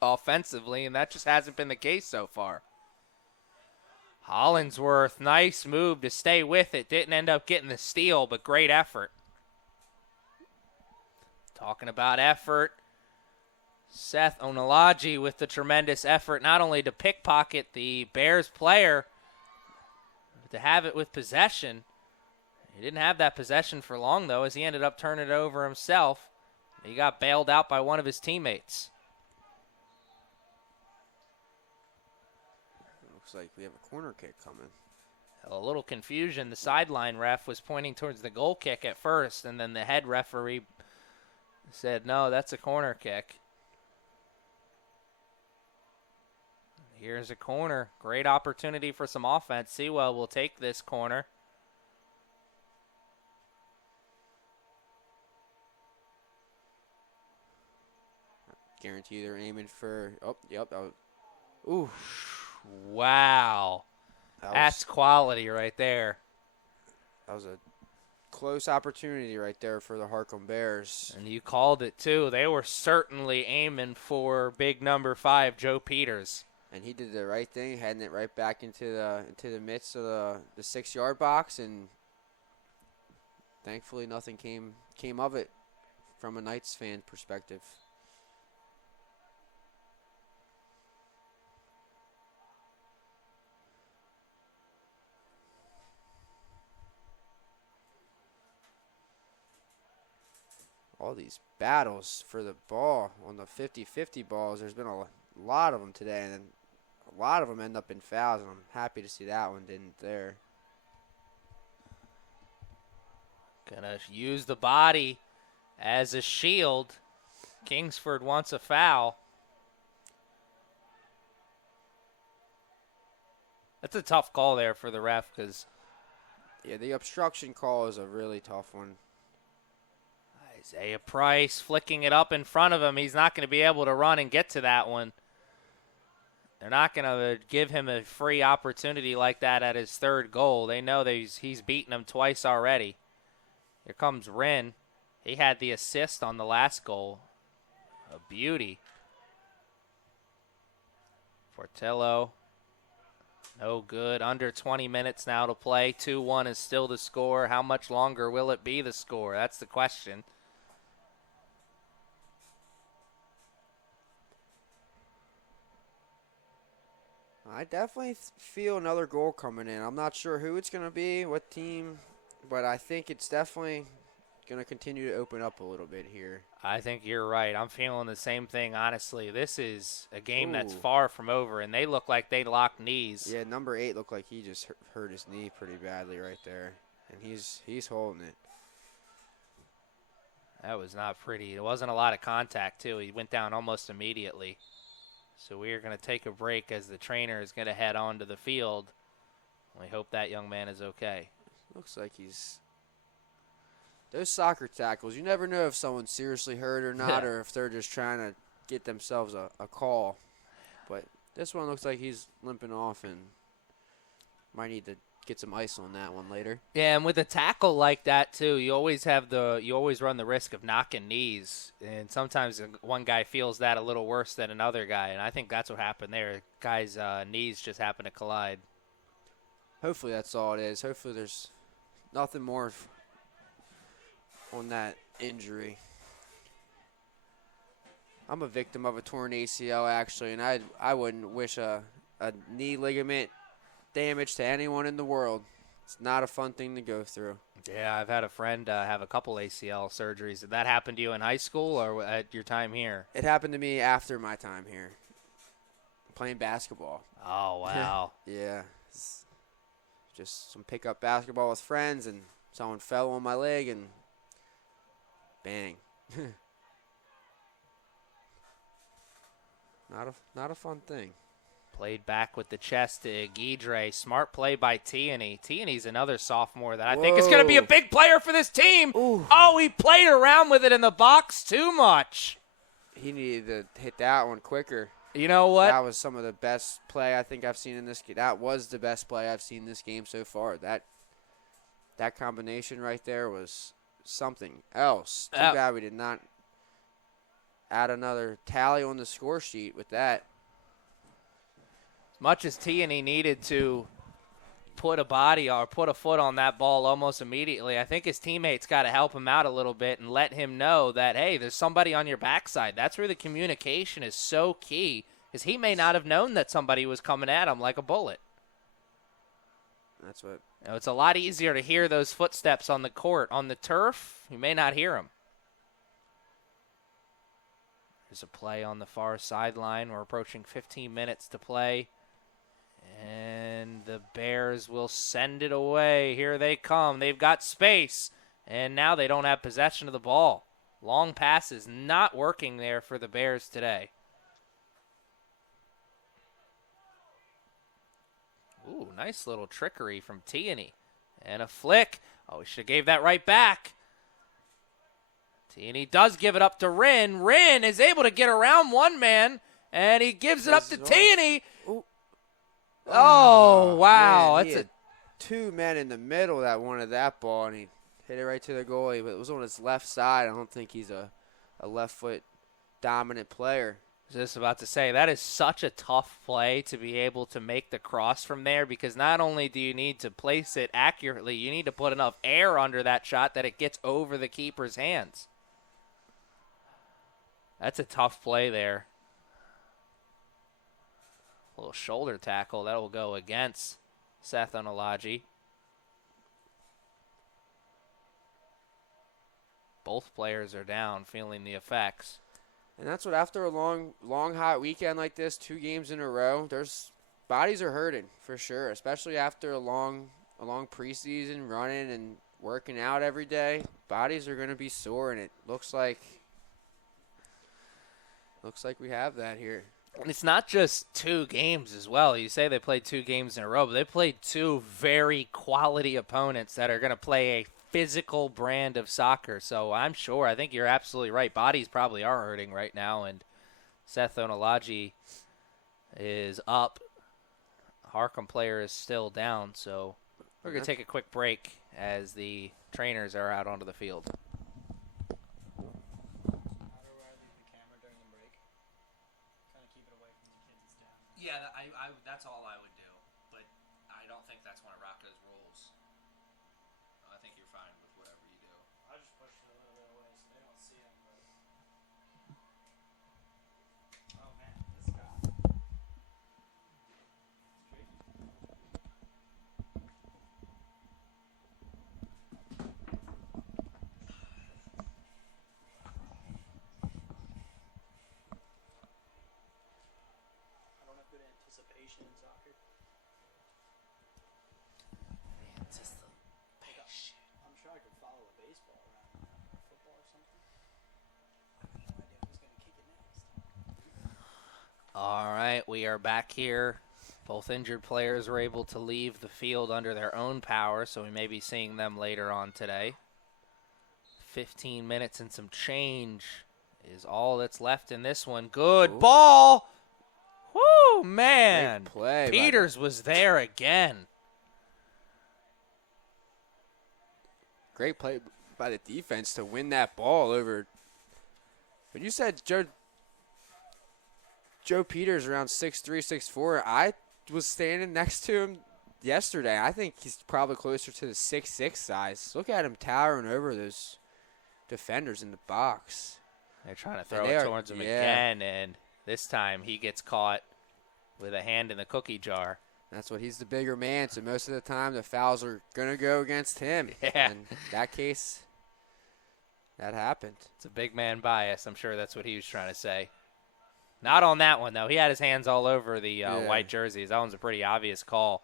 offensively, and that just hasn't been the case so far. Hollingsworth, nice move to stay with it. Didn't end up getting the steal, but great effort. Talking about effort, Seth Onalaji with the tremendous effort, not only to pickpocket the Bears player, but to have it with possession. He didn't have that possession for long, though, as he ended up turning it over himself. He got bailed out by one of his teammates. Looks like we have a corner kick coming. A little confusion. The sideline ref was pointing towards the goal kick at first, and then the head referee said, no, that's a corner kick. Here's a corner. Great opportunity for some offense. Sewell will take this corner. Guarantee they're aiming for. Oh, yep. Ooh. Wow. That's quality right there. That was a close opportunity right there for the Harcum Bears. And you called it, too. They were certainly aiming for big number 5, Joe Peters. And he did the right thing, heading it right back into the midst of the 6-yard box, and thankfully nothing came of it from a Knights fan perspective. All these battles for the ball on the 50-50 balls, there's been a lot of them today, and a lot of them end up in fouls, and I'm happy to see that one didn't there. Gonna use the body as a shield. Kingsford wants a foul. That's a tough call there for the ref because Yeah, the obstruction call is a really tough one. Isaiah Price flicking it up in front of him. He's not going to be able to run and get to that one. They're not going to give him a free opportunity like that at his third goal. They know that he's beaten them twice already. Here comes Wren. He had the assist on the last goal. A beauty. Portillo. No good. Under 20 minutes now to play. 2-1 is still the score. How much longer will it be the score? That's the question. I definitely feel another goal coming in. I'm not sure who it's going to be, what team, but I think it's definitely going to continue to open up a little bit here. I think you're right. I'm feeling the same thing, honestly. This is a game that's Ooh. far from over, and they look like they locked knees. Yeah, number 8 looked like he just hurt his knee pretty badly right there, and he's holding it. That was not pretty. It wasn't a lot of contact, too. He went down almost immediately. So we are going to take a break as the trainer is going to head onto the field. We hope that young man is okay. Looks like he's... Those soccer tackles, you never know if someone's seriously hurt or not, or if they're just trying to get themselves a call. But this one looks like he's limping off and might need to get some ice on that one later. Yeah, and with a tackle like that too, you always run the risk of knocking knees, and sometimes one guy feels that a little worse than another guy, and I think that's what happened there. Guy's knees just happened to collide. Hopefully that's all it is. Hopefully there's nothing more on that injury. I'm a victim of a torn ACL actually, and I wouldn't wish a knee ligament damage to anyone in the world. It's not a fun thing to go through. Yeah, I've had a friend have a couple ACL surgeries. Did that happen to you in high school or at your time here? It happened to me after my time here, playing basketball. Oh, wow. Yeah. Just some pickup basketball with friends, and someone fell on my leg, and bang. Not a fun thing. Played back with the chest to Guidre. Smart play by Tierney. Tierney's another sophomore that I think is going to be a big player for this team. Ooh. Oh, he played around with it in the box too much. He needed to hit that one quicker. You know what? That was some of the best play I think I've seen in this game. That was the best play I've seen in this game so far. That combination right there was something else. Too bad we did not add another tally on the score sheet with that. Much as Tierney needed to put a body or put a foot on that ball almost immediately, I think his teammates got to help him out a little bit and let him know that, hey, there's somebody on your backside. That's where the communication is so key, because he may not have known that somebody was coming at him like a bullet. That's what. You know, it's a lot easier to hear those footsteps on the court. On the turf, you may not hear them. There's a play on the far sideline. We're approaching 15 minutes to play. And the Bears will send it away. Here they come. They've got space. And now they don't have possession of the ball. Long passes not working there for the Bears today. Ooh, nice little trickery from Tierney. And a flick. Oh, he should have gave that right back. Tierney does give it up to Wren. Wren is able to get around one man, and he gives it up to Tierney. Oh, wow. Man, That's he had two men in the middle that wanted that ball, and he hit it right to the goalie, but it was on his left side. I don't think he's a left foot dominant player. I was just about to say, that is such a tough play to be able to make the cross from there, because not only do you need to place it accurately, you need to put enough air under that shot that it gets over the keeper's hands. That's a tough play there. A little shoulder tackle. That will go against Seth Onolaji. Both players are down, feeling the effects. And that's what, after a long, hot weekend like this, 2 games in a row, bodies are hurting for sure, especially after a long preseason running and working out every day. Bodies are going to be sore, and it looks like we have that here. And it's not just 2 games as well. You say they played 2 games in a row, but they played 2 very quality opponents that are going to play a physical brand of soccer. So I think you're absolutely right. Bodies probably are hurting right now, and Seth Onalaji is up. Harcum player is still down, so we're going to take a quick break as the trainers are out onto the field. How do I leave the camera during the break? Kind of keep it away from the kids' staff. Yeah, that's all I would do, but I don't think that's one of Rocco's rules. I think you're fine with whatever you do. I just push it a little bit away so they don't see him. But... Oh man, this guy. I don't have good anticipation in soccer. I'm sure I could follow a baseball around or football or something. I have no idea who's going to kick it next. All right, we are back here. Both injured players were able to leave the field under their own power, so we may be seeing them later on today. 15 minutes and some change is all that's left in this one. Good ball. Woo, man. Great play. Peters was there again. Great play by the defense to win that ball over. But you said Joe Peters around 6'3", 6'4". I was standing next to him yesterday. I think he's probably closer to the 6'6" size. Look at him towering over those defenders in the box. They're trying to throw it towards him again, and this time he gets caught with a hand in the cookie jar. That's what he's the bigger man, so most of the time the fouls are going to go against him. Yeah. And in that case, that happened. It's a big man bias. I'm sure that's what he was trying to say. Not on that one, though. He had his hands all over the white jerseys. That one's a pretty obvious call.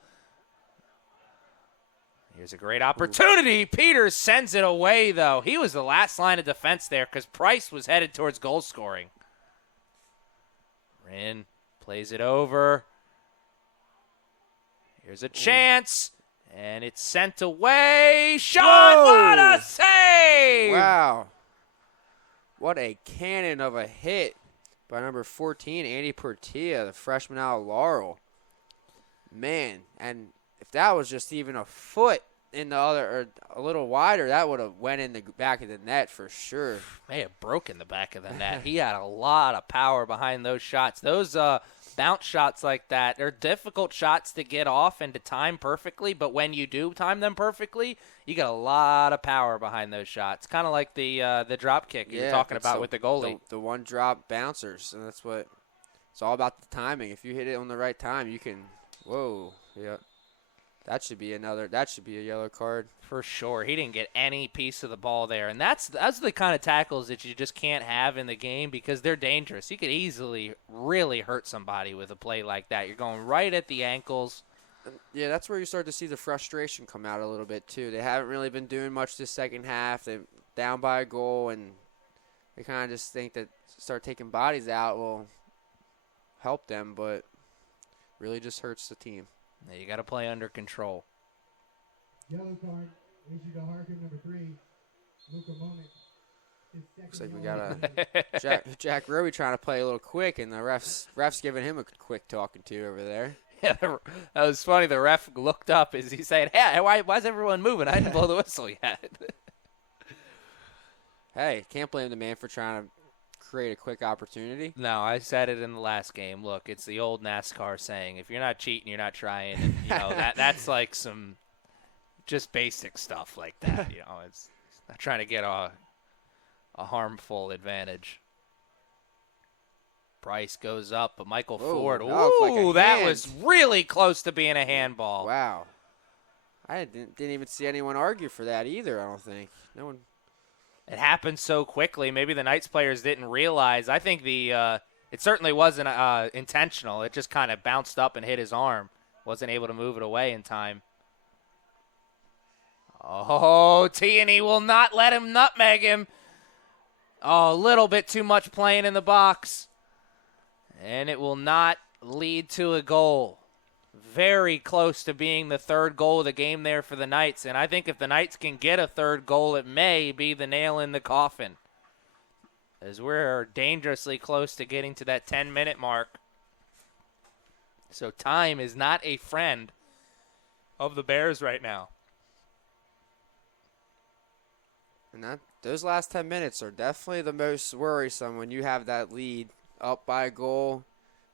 Here's a great opportunity. Ooh. Peters sends it away, though. He was the last line of defense there because Price was headed towards goal scoring. Rin plays it over. Here's a chance, and it's sent away. Shot! What a save! Wow. What a cannon of a hit by number 14, Andy Portilla, the freshman out of Laurel. Man, and if that was just even a foot in the other, or a little wider, that would have went in the back of the net for sure. May have broken the back of the net. He had a lot of power behind those shots. Those bounce shots like that, they're difficult shots to get off and to time perfectly, but when you do time them perfectly, you get a lot of power behind those shots. Kind of like the drop kick you're talking about with the goalie. The one drop bouncers, and that's what it's all about, the timing. If you hit it on the right time, you can, yeah. That should be a yellow card. For sure. He didn't get any piece of the ball there. And that's the kind of tackles that you just can't have in the game because they're dangerous. You could easily really hurt somebody with a play like that. You're going right at the ankles. Yeah, that's where you start to see the frustration come out a little bit too. They haven't really been doing much this second half. They're down by a goal, and they kind of just think that start taking bodies out will help them, but really just hurts the team. Yeah, you got to play under control. Yellow card issued to Harcum, number 3, Luka Moment. Looks like we got a Jack Roby trying to play a little quick, and the ref's giving him a quick talking to over there. Yeah, that was funny. The ref looked up as he said, "Hey, why's everyone moving? I didn't blow the whistle yet." Hey, can't blame the man for trying to create a quick opportunity. No, I said it in the last game. Look, it's the old NASCAR saying, if you're not cheating, you're not trying. And, that's like some just basic stuff like that. It's not trying to get a harmful advantage. Price goes up, but Michael Ford, that was really close to being a handball. Wow. I didn't even see anyone argue for that either, I don't think. No one. It happened so quickly. Maybe the Knights players didn't realize. I think it certainly wasn't intentional. It just kind of bounced up and hit his arm. Wasn't able to move it away in time. Oh, T&E will not let him nutmeg him. Oh, a little bit too much playing in the box. And it will not lead to a goal. Very close to being the third goal of the game there for the Knights. And I think if the Knights can get a third goal, it may be the nail in the coffin, as we're dangerously close to getting to that 10-minute mark. So time is not a friend of the Bears right now. And those last 10 minutes are definitely the most worrisome when you have that lead up by a goal.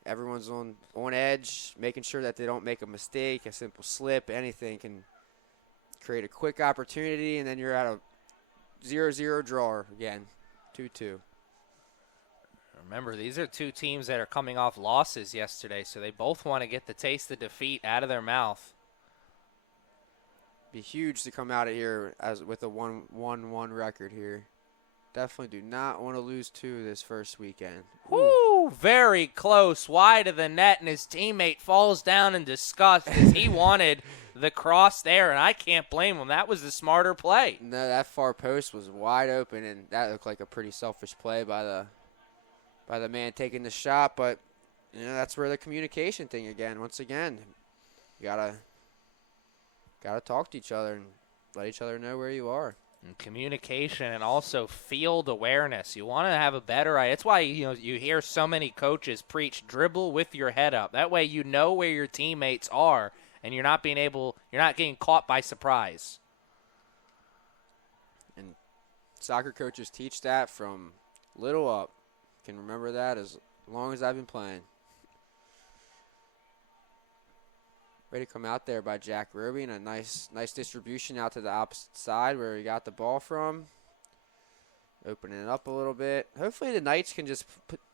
Everyone's on edge, making sure that they don't make a mistake, a simple slip, anything can create a quick opportunity, and then you're at a 0-0 draw again, 2-2. Remember, these are two teams that are coming off losses yesterday, so they both want to get the taste of defeat out of their mouth. Be huge to come out of here with a 1-1 record here. Definitely do not want to lose 2 this first weekend. Woo! Very close, wide of the net, and his teammate falls down in disgust as he wanted the cross there, and I can't blame him. That was the smarter play. No, that far post was wide open, and that looked like a pretty selfish play by the man taking the shot. But that's where the communication thing again. Once again, you gotta talk to each other and let each other know where you are. And communication and also field awareness. You want to have a better eye. That's why you hear so many coaches preach dribble with your head up. That way you know where your teammates are and you're not getting caught by surprise. And soccer coaches teach that from little up. Can remember that as long as I've been playing. Ready to come out there by Jack Roby, and a nice distribution out to the opposite side where he got the ball from. Opening it up a little bit. Hopefully the Knights can just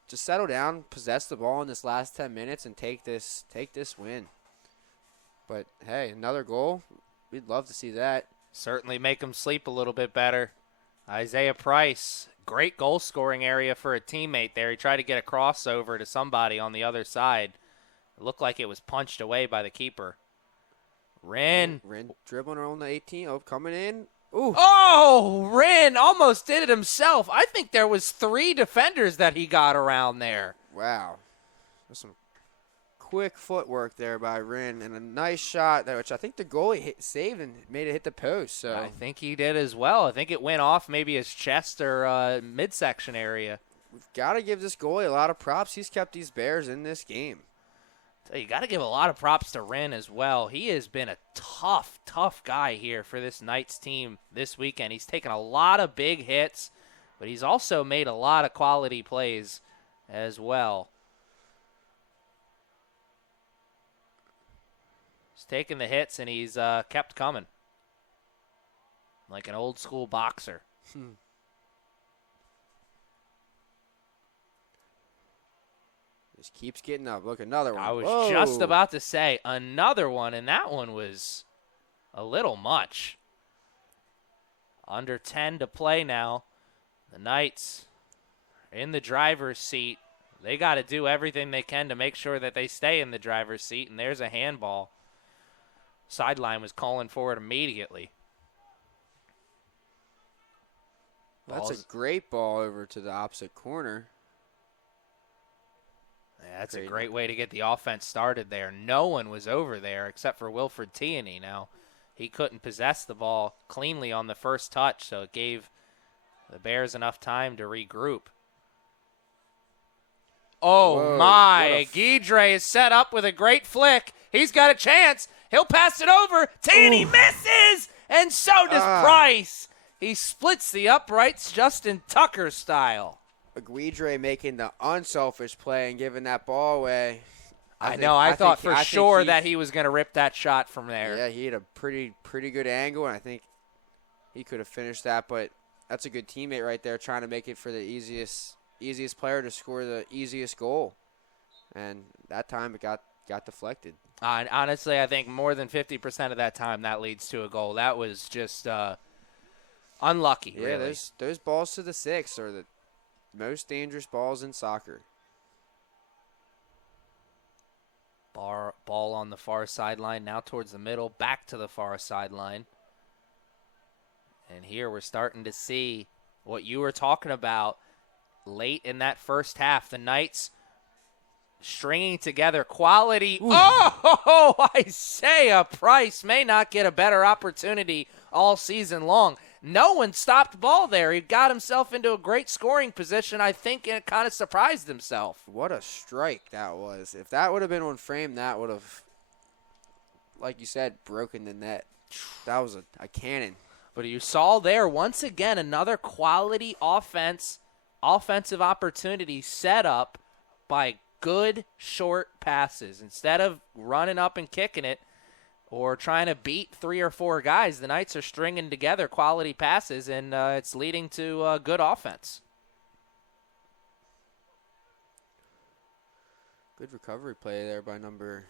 settle down, possess the ball in this last 10 minutes, and take this win. But hey, another goal. We'd love to see that. Certainly make them sleep a little bit better. Isaiah Price, great goal scoring area for a teammate there. He tried to get a crossover to somebody on the other side. It looked like it was punched away by the keeper. Wren dribbling on the 18. Oh, coming in. Ooh. Oh, Wren almost did it himself. I think there was 3 defenders that he got around there. Wow. There's some quick footwork there by Wren, and a nice shot there, which I think the goalie saved and made it hit the post. So I think he did as well. I think it went off maybe his chest or midsection area. We've got to give this goalie a lot of props. He's kept these Bears in this game. So you got to give a lot of props to Wren as well. He has been a tough guy here for this Knights team this weekend. He's taken a lot of big hits, but he's also made a lot of quality plays as well. He's taken the hits, and he's kept coming like an old school boxer. Just keeps getting up. Look, another one. I was just about to say another one, and that one was a little much. Under 10 to play now. The Knights are in the driver's seat. They got to do everything they can to make sure that they stay in the driver's seat, and there's a handball. Sideline was calling for it immediately. That's a great ball over to the opposite corner. Yeah, that's a great way to get the offense started there. No one was over there except for Wilfred Tierney. Now, he couldn't possess the ball cleanly on the first touch, so it gave the Bears enough time to regroup. Oh, whoa, my. Guidre is set up with a great flick. He's got a chance. He'll pass it over. Tierney misses, and so does Price. He splits the uprights Justin Tucker style. Guidre making the unselfish play and giving that ball away. I thought for sure that he was going to rip that shot from there. Yeah, he had a pretty good angle, and I think he could have finished that. But that's a good teammate right there, trying to make it for the easiest player to score the easiest goal. And that time it got deflected. Honestly, I think more than 50% of that time that leads to a goal. That was just unlucky. Yeah, really. those balls to the 6 are the most dangerous balls in soccer. Ball on the far sideline, now towards the middle, back to the far sideline. And here we're starting to see what you were talking about late in that first half. The Knights stringing together quality. Ooh. Oh, Isaiah Price may not get a better opportunity all season long. No one stopped ball there. He got himself into a great scoring position, I think, and kind of surprised himself. What a strike that was. If that would have been on frame, that would have, like you said, broken the net. That was a cannon. But you saw there, once again, another quality offensive opportunity set up by good short passes. Instead of running up and kicking it or trying to beat 3 or 4 guys, the Knights are stringing together quality passes, and it's leading to good offense. Good recovery play there by number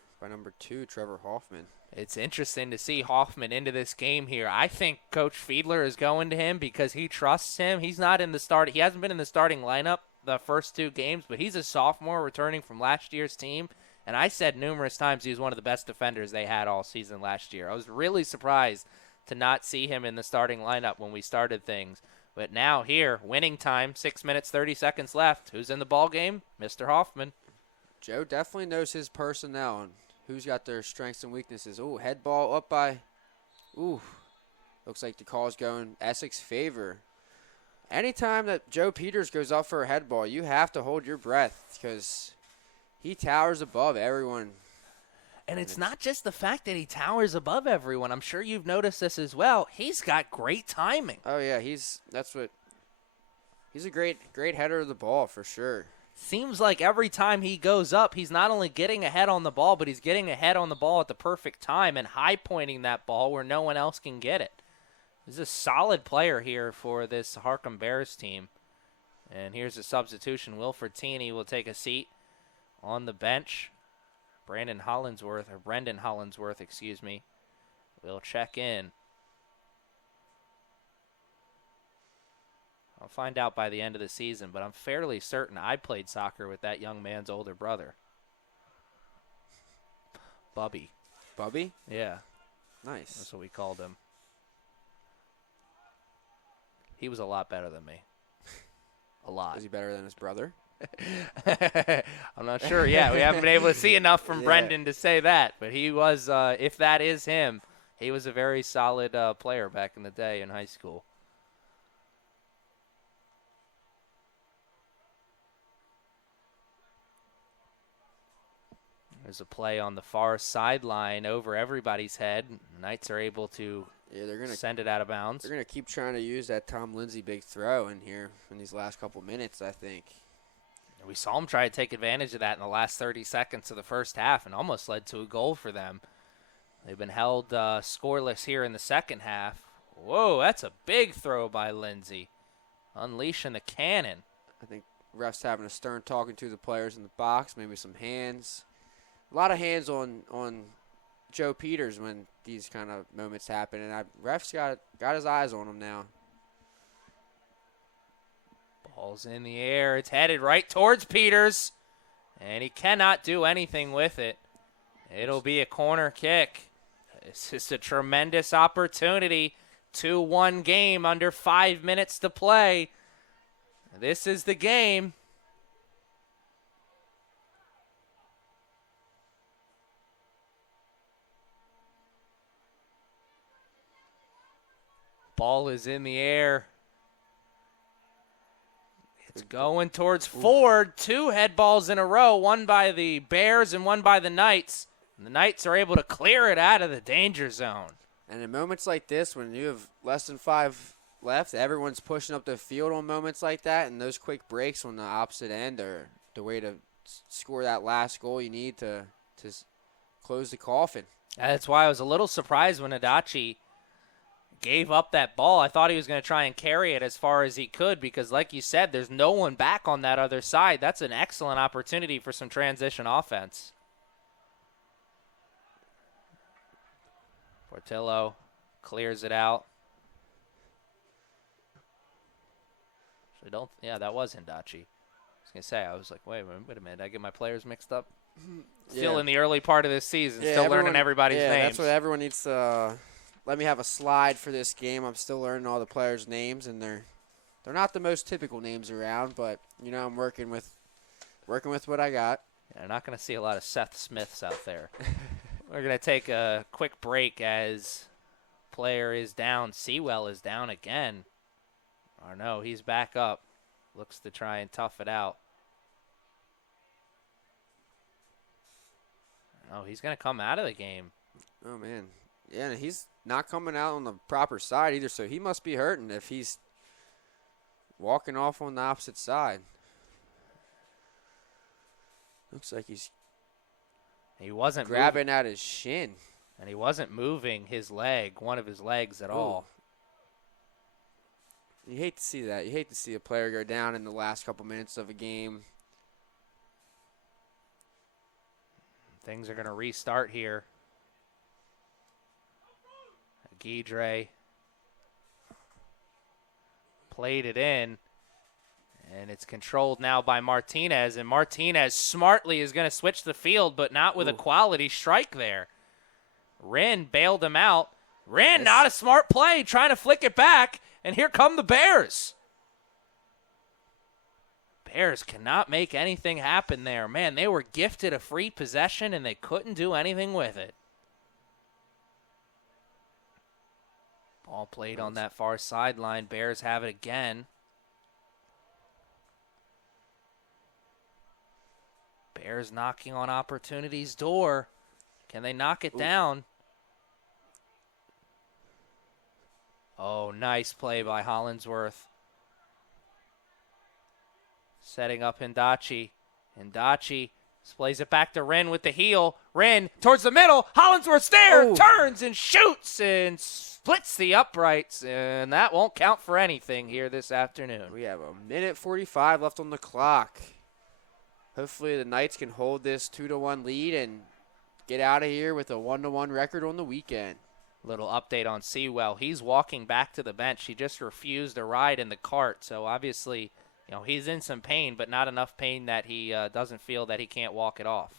2, Trevor Hoffman. It's interesting to see Hoffman into this game here. I think Coach Fiedler is going to him because he trusts him. He's not in the start. He hasn't been in the starting lineup the first 2 games, but he's a sophomore returning from last year's team. And I said numerous times he was one of the best defenders they had all season last year. I was really surprised to not see him in the starting lineup when we started things. But now here, winning time, 6 minutes, 30 seconds left. Who's in the ball game? Mr. Hoffman. Joe definitely knows his personnel and who's got their strengths and weaknesses. Ooh, head ball up by, looks like the call's going Essex favor. Anytime that Joe Peters goes up for a head ball, you have to hold your breath because he towers above everyone. And it's not just the fact that he towers above everyone. I'm sure you've noticed this as well. He's got great timing. Oh yeah, he's a great header of the ball for sure. Seems like every time he goes up, he's not only getting ahead on the ball, but he's getting ahead on the ball at the perfect time and high-pointing that ball where no one else can get it. He's a solid player here for this Harcum Bears team. And here's a substitution. Wilfred Tini will take a seat on the bench. Brendan Hollingsworth, will check in. I'll find out by the end of the season, but I'm fairly certain I played soccer with that young man's older brother. Bubby. Bubby? Yeah. Nice. That's what we called him. He was a lot better than me. A lot. Was he better than his brother? I'm not sure yet. We haven't been able to see enough from Brendan to say that, but he was, if that is him, he was a very solid player back in the day in high school. There's a play on the far sideline over everybody's head. Knights are able to send it out of bounds. They're going to keep trying to use that Tom Lindsay big throw in here in these last couple minutes, I think. We saw him try to take advantage of that in the last 30 seconds of the first half and almost led to a goal for them. They've been held scoreless here in the second half. Whoa, that's a big throw by Lindsay. Unleashing the cannon. I think refs having a stern talking to the players in the box, maybe some hands. A lot of hands on Joe Peters when these kind of moments happen, and refs got his eyes on him now. Ball's in the air. It's headed right towards Peters, and he cannot do anything with it. It'll be a corner kick. This is a tremendous opportunity. 2-1 game under 5 minutes to play. This is the game. Ball is in the air. It's going towards Ford. 2 head balls in a row, one by the Bears and one by the Knights. And the Knights are able to clear it out of the danger zone. And in moments like this, when you have less than 5 left, everyone's pushing up the field on moments like that, and those quick breaks on the opposite end are the way to score that last goal you need to close the coffin. That's why I was a little surprised when Adachi gave up that ball. I thought he was going to try and carry it as far as he could because, like you said, there's no one back on that other side. That's an excellent opportunity for some transition offense. Portillo clears it out. That was Hindachi. I was like, wait a minute, I get my players mixed up? Still in the early part of this season, still learning everybody's names. That's what everyone needs to let me have a slide for this game. I'm still learning all the players' names, and they're not the most typical names around, but I'm working with what I got. They're not going to see a lot of Seth Smiths out there. We're going to take a quick break as player is down. Sewell is down again. Or no, he's back up. Looks to try and tough it out. Oh, he's going to come out of the game. Oh, man. Yeah, and he's not coming out on the proper side either, so he must be hurting if he's walking off on the opposite side. Looks like he wasn't grabbing at his shin. And he wasn't moving his leg, one of his legs at all. You hate to see that. You hate to see a player go down in the last couple minutes of a game. Things are going to restart here. Guidre played it in, and it's controlled now by Martinez, and Martinez smartly is going to switch the field, but not with a quality strike there. Wren bailed him out. Wren, not a smart play, trying to flick it back, and here come the Bears. Bears cannot make anything happen there. Man, they were gifted a free possession, and they couldn't do anything with it. Ball played on that far sideline. Bears have it again. Bears knocking on opportunity's door. Can they knock it down? Oh, nice play by Hollingsworth. Setting up Hindachi. Hindachi plays it back to Wren with the heel. Wren towards the middle. Hollingsworth's there. Turns and shoots and splits the uprights. And that won't count for anything here this afternoon. We have 1:45 left on the clock. Hopefully the Knights can hold this 2-1 lead and get out of here with a 1-1 record on the weekend. Little update on Sewell. He's walking back to the bench. He just refused a ride in the cart. So obviously, you know, he's in some pain, but not enough pain that he doesn't feel that he can't walk it off.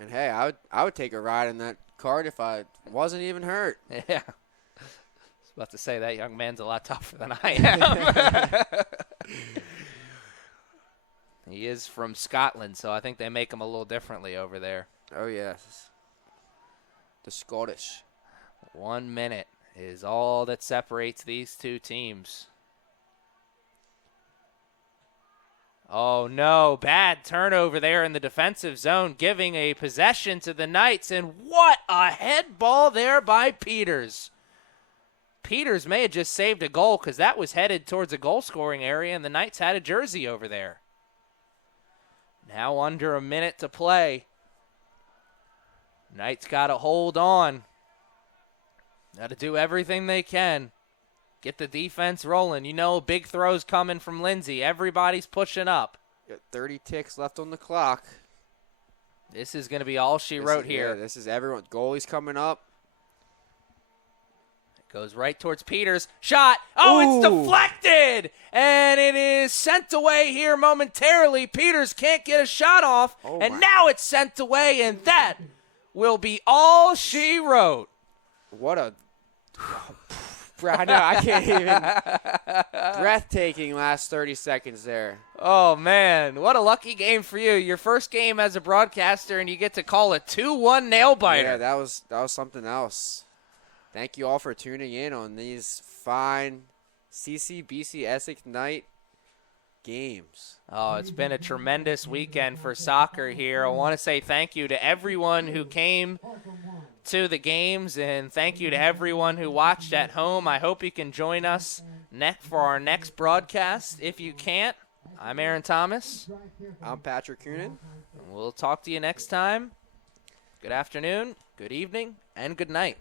And hey, I would take a ride in that cart if I wasn't even hurt. Yeah. I was about to say that young man's a lot tougher than I am. He is from Scotland, so I think they make him a little differently over there. Oh, yes. The Scottish. 1 minute is all that separates these two teams. Oh, no. Bad turnover there in the defensive zone, giving a possession to the Knights. And what a head ball there by Peters. Peters may have just saved a goal because that was headed towards a goal-scoring area, and the Knights had a jersey over there. Now under a minute to play. Knights got to hold on. Got to do everything they can. Get the defense rolling. You know, big throws coming from Lindsay. Everybody's pushing up. Got 30 ticks left on the clock. This is going to be all she wrote here. Yeah, this is everyone. Goalie's coming up. Goes right towards Peters. Shot. Oh, Ooh. It's deflected. And it is sent away here momentarily. Peters can't get a shot off. And now it's sent away, and that will be all she wrote. What a... I know, I can't even. Breathtaking last 30 seconds there. Oh, man. What a lucky game for you. Your first game as a broadcaster, and you get to call a 2-1 nail-biter. Yeah, that was something else. Thank you all for tuning in on these fine CCBC Essex night games. Oh, it's been a tremendous weekend for soccer here. I want to say thank you to everyone who came to the games, and thank you to everyone who watched at home. I hope you can join us for our next broadcast. If you can't, I'm Aaron Thomas. I'm Patrick Coonan. We'll talk to you next time. Good afternoon, good evening, and good night.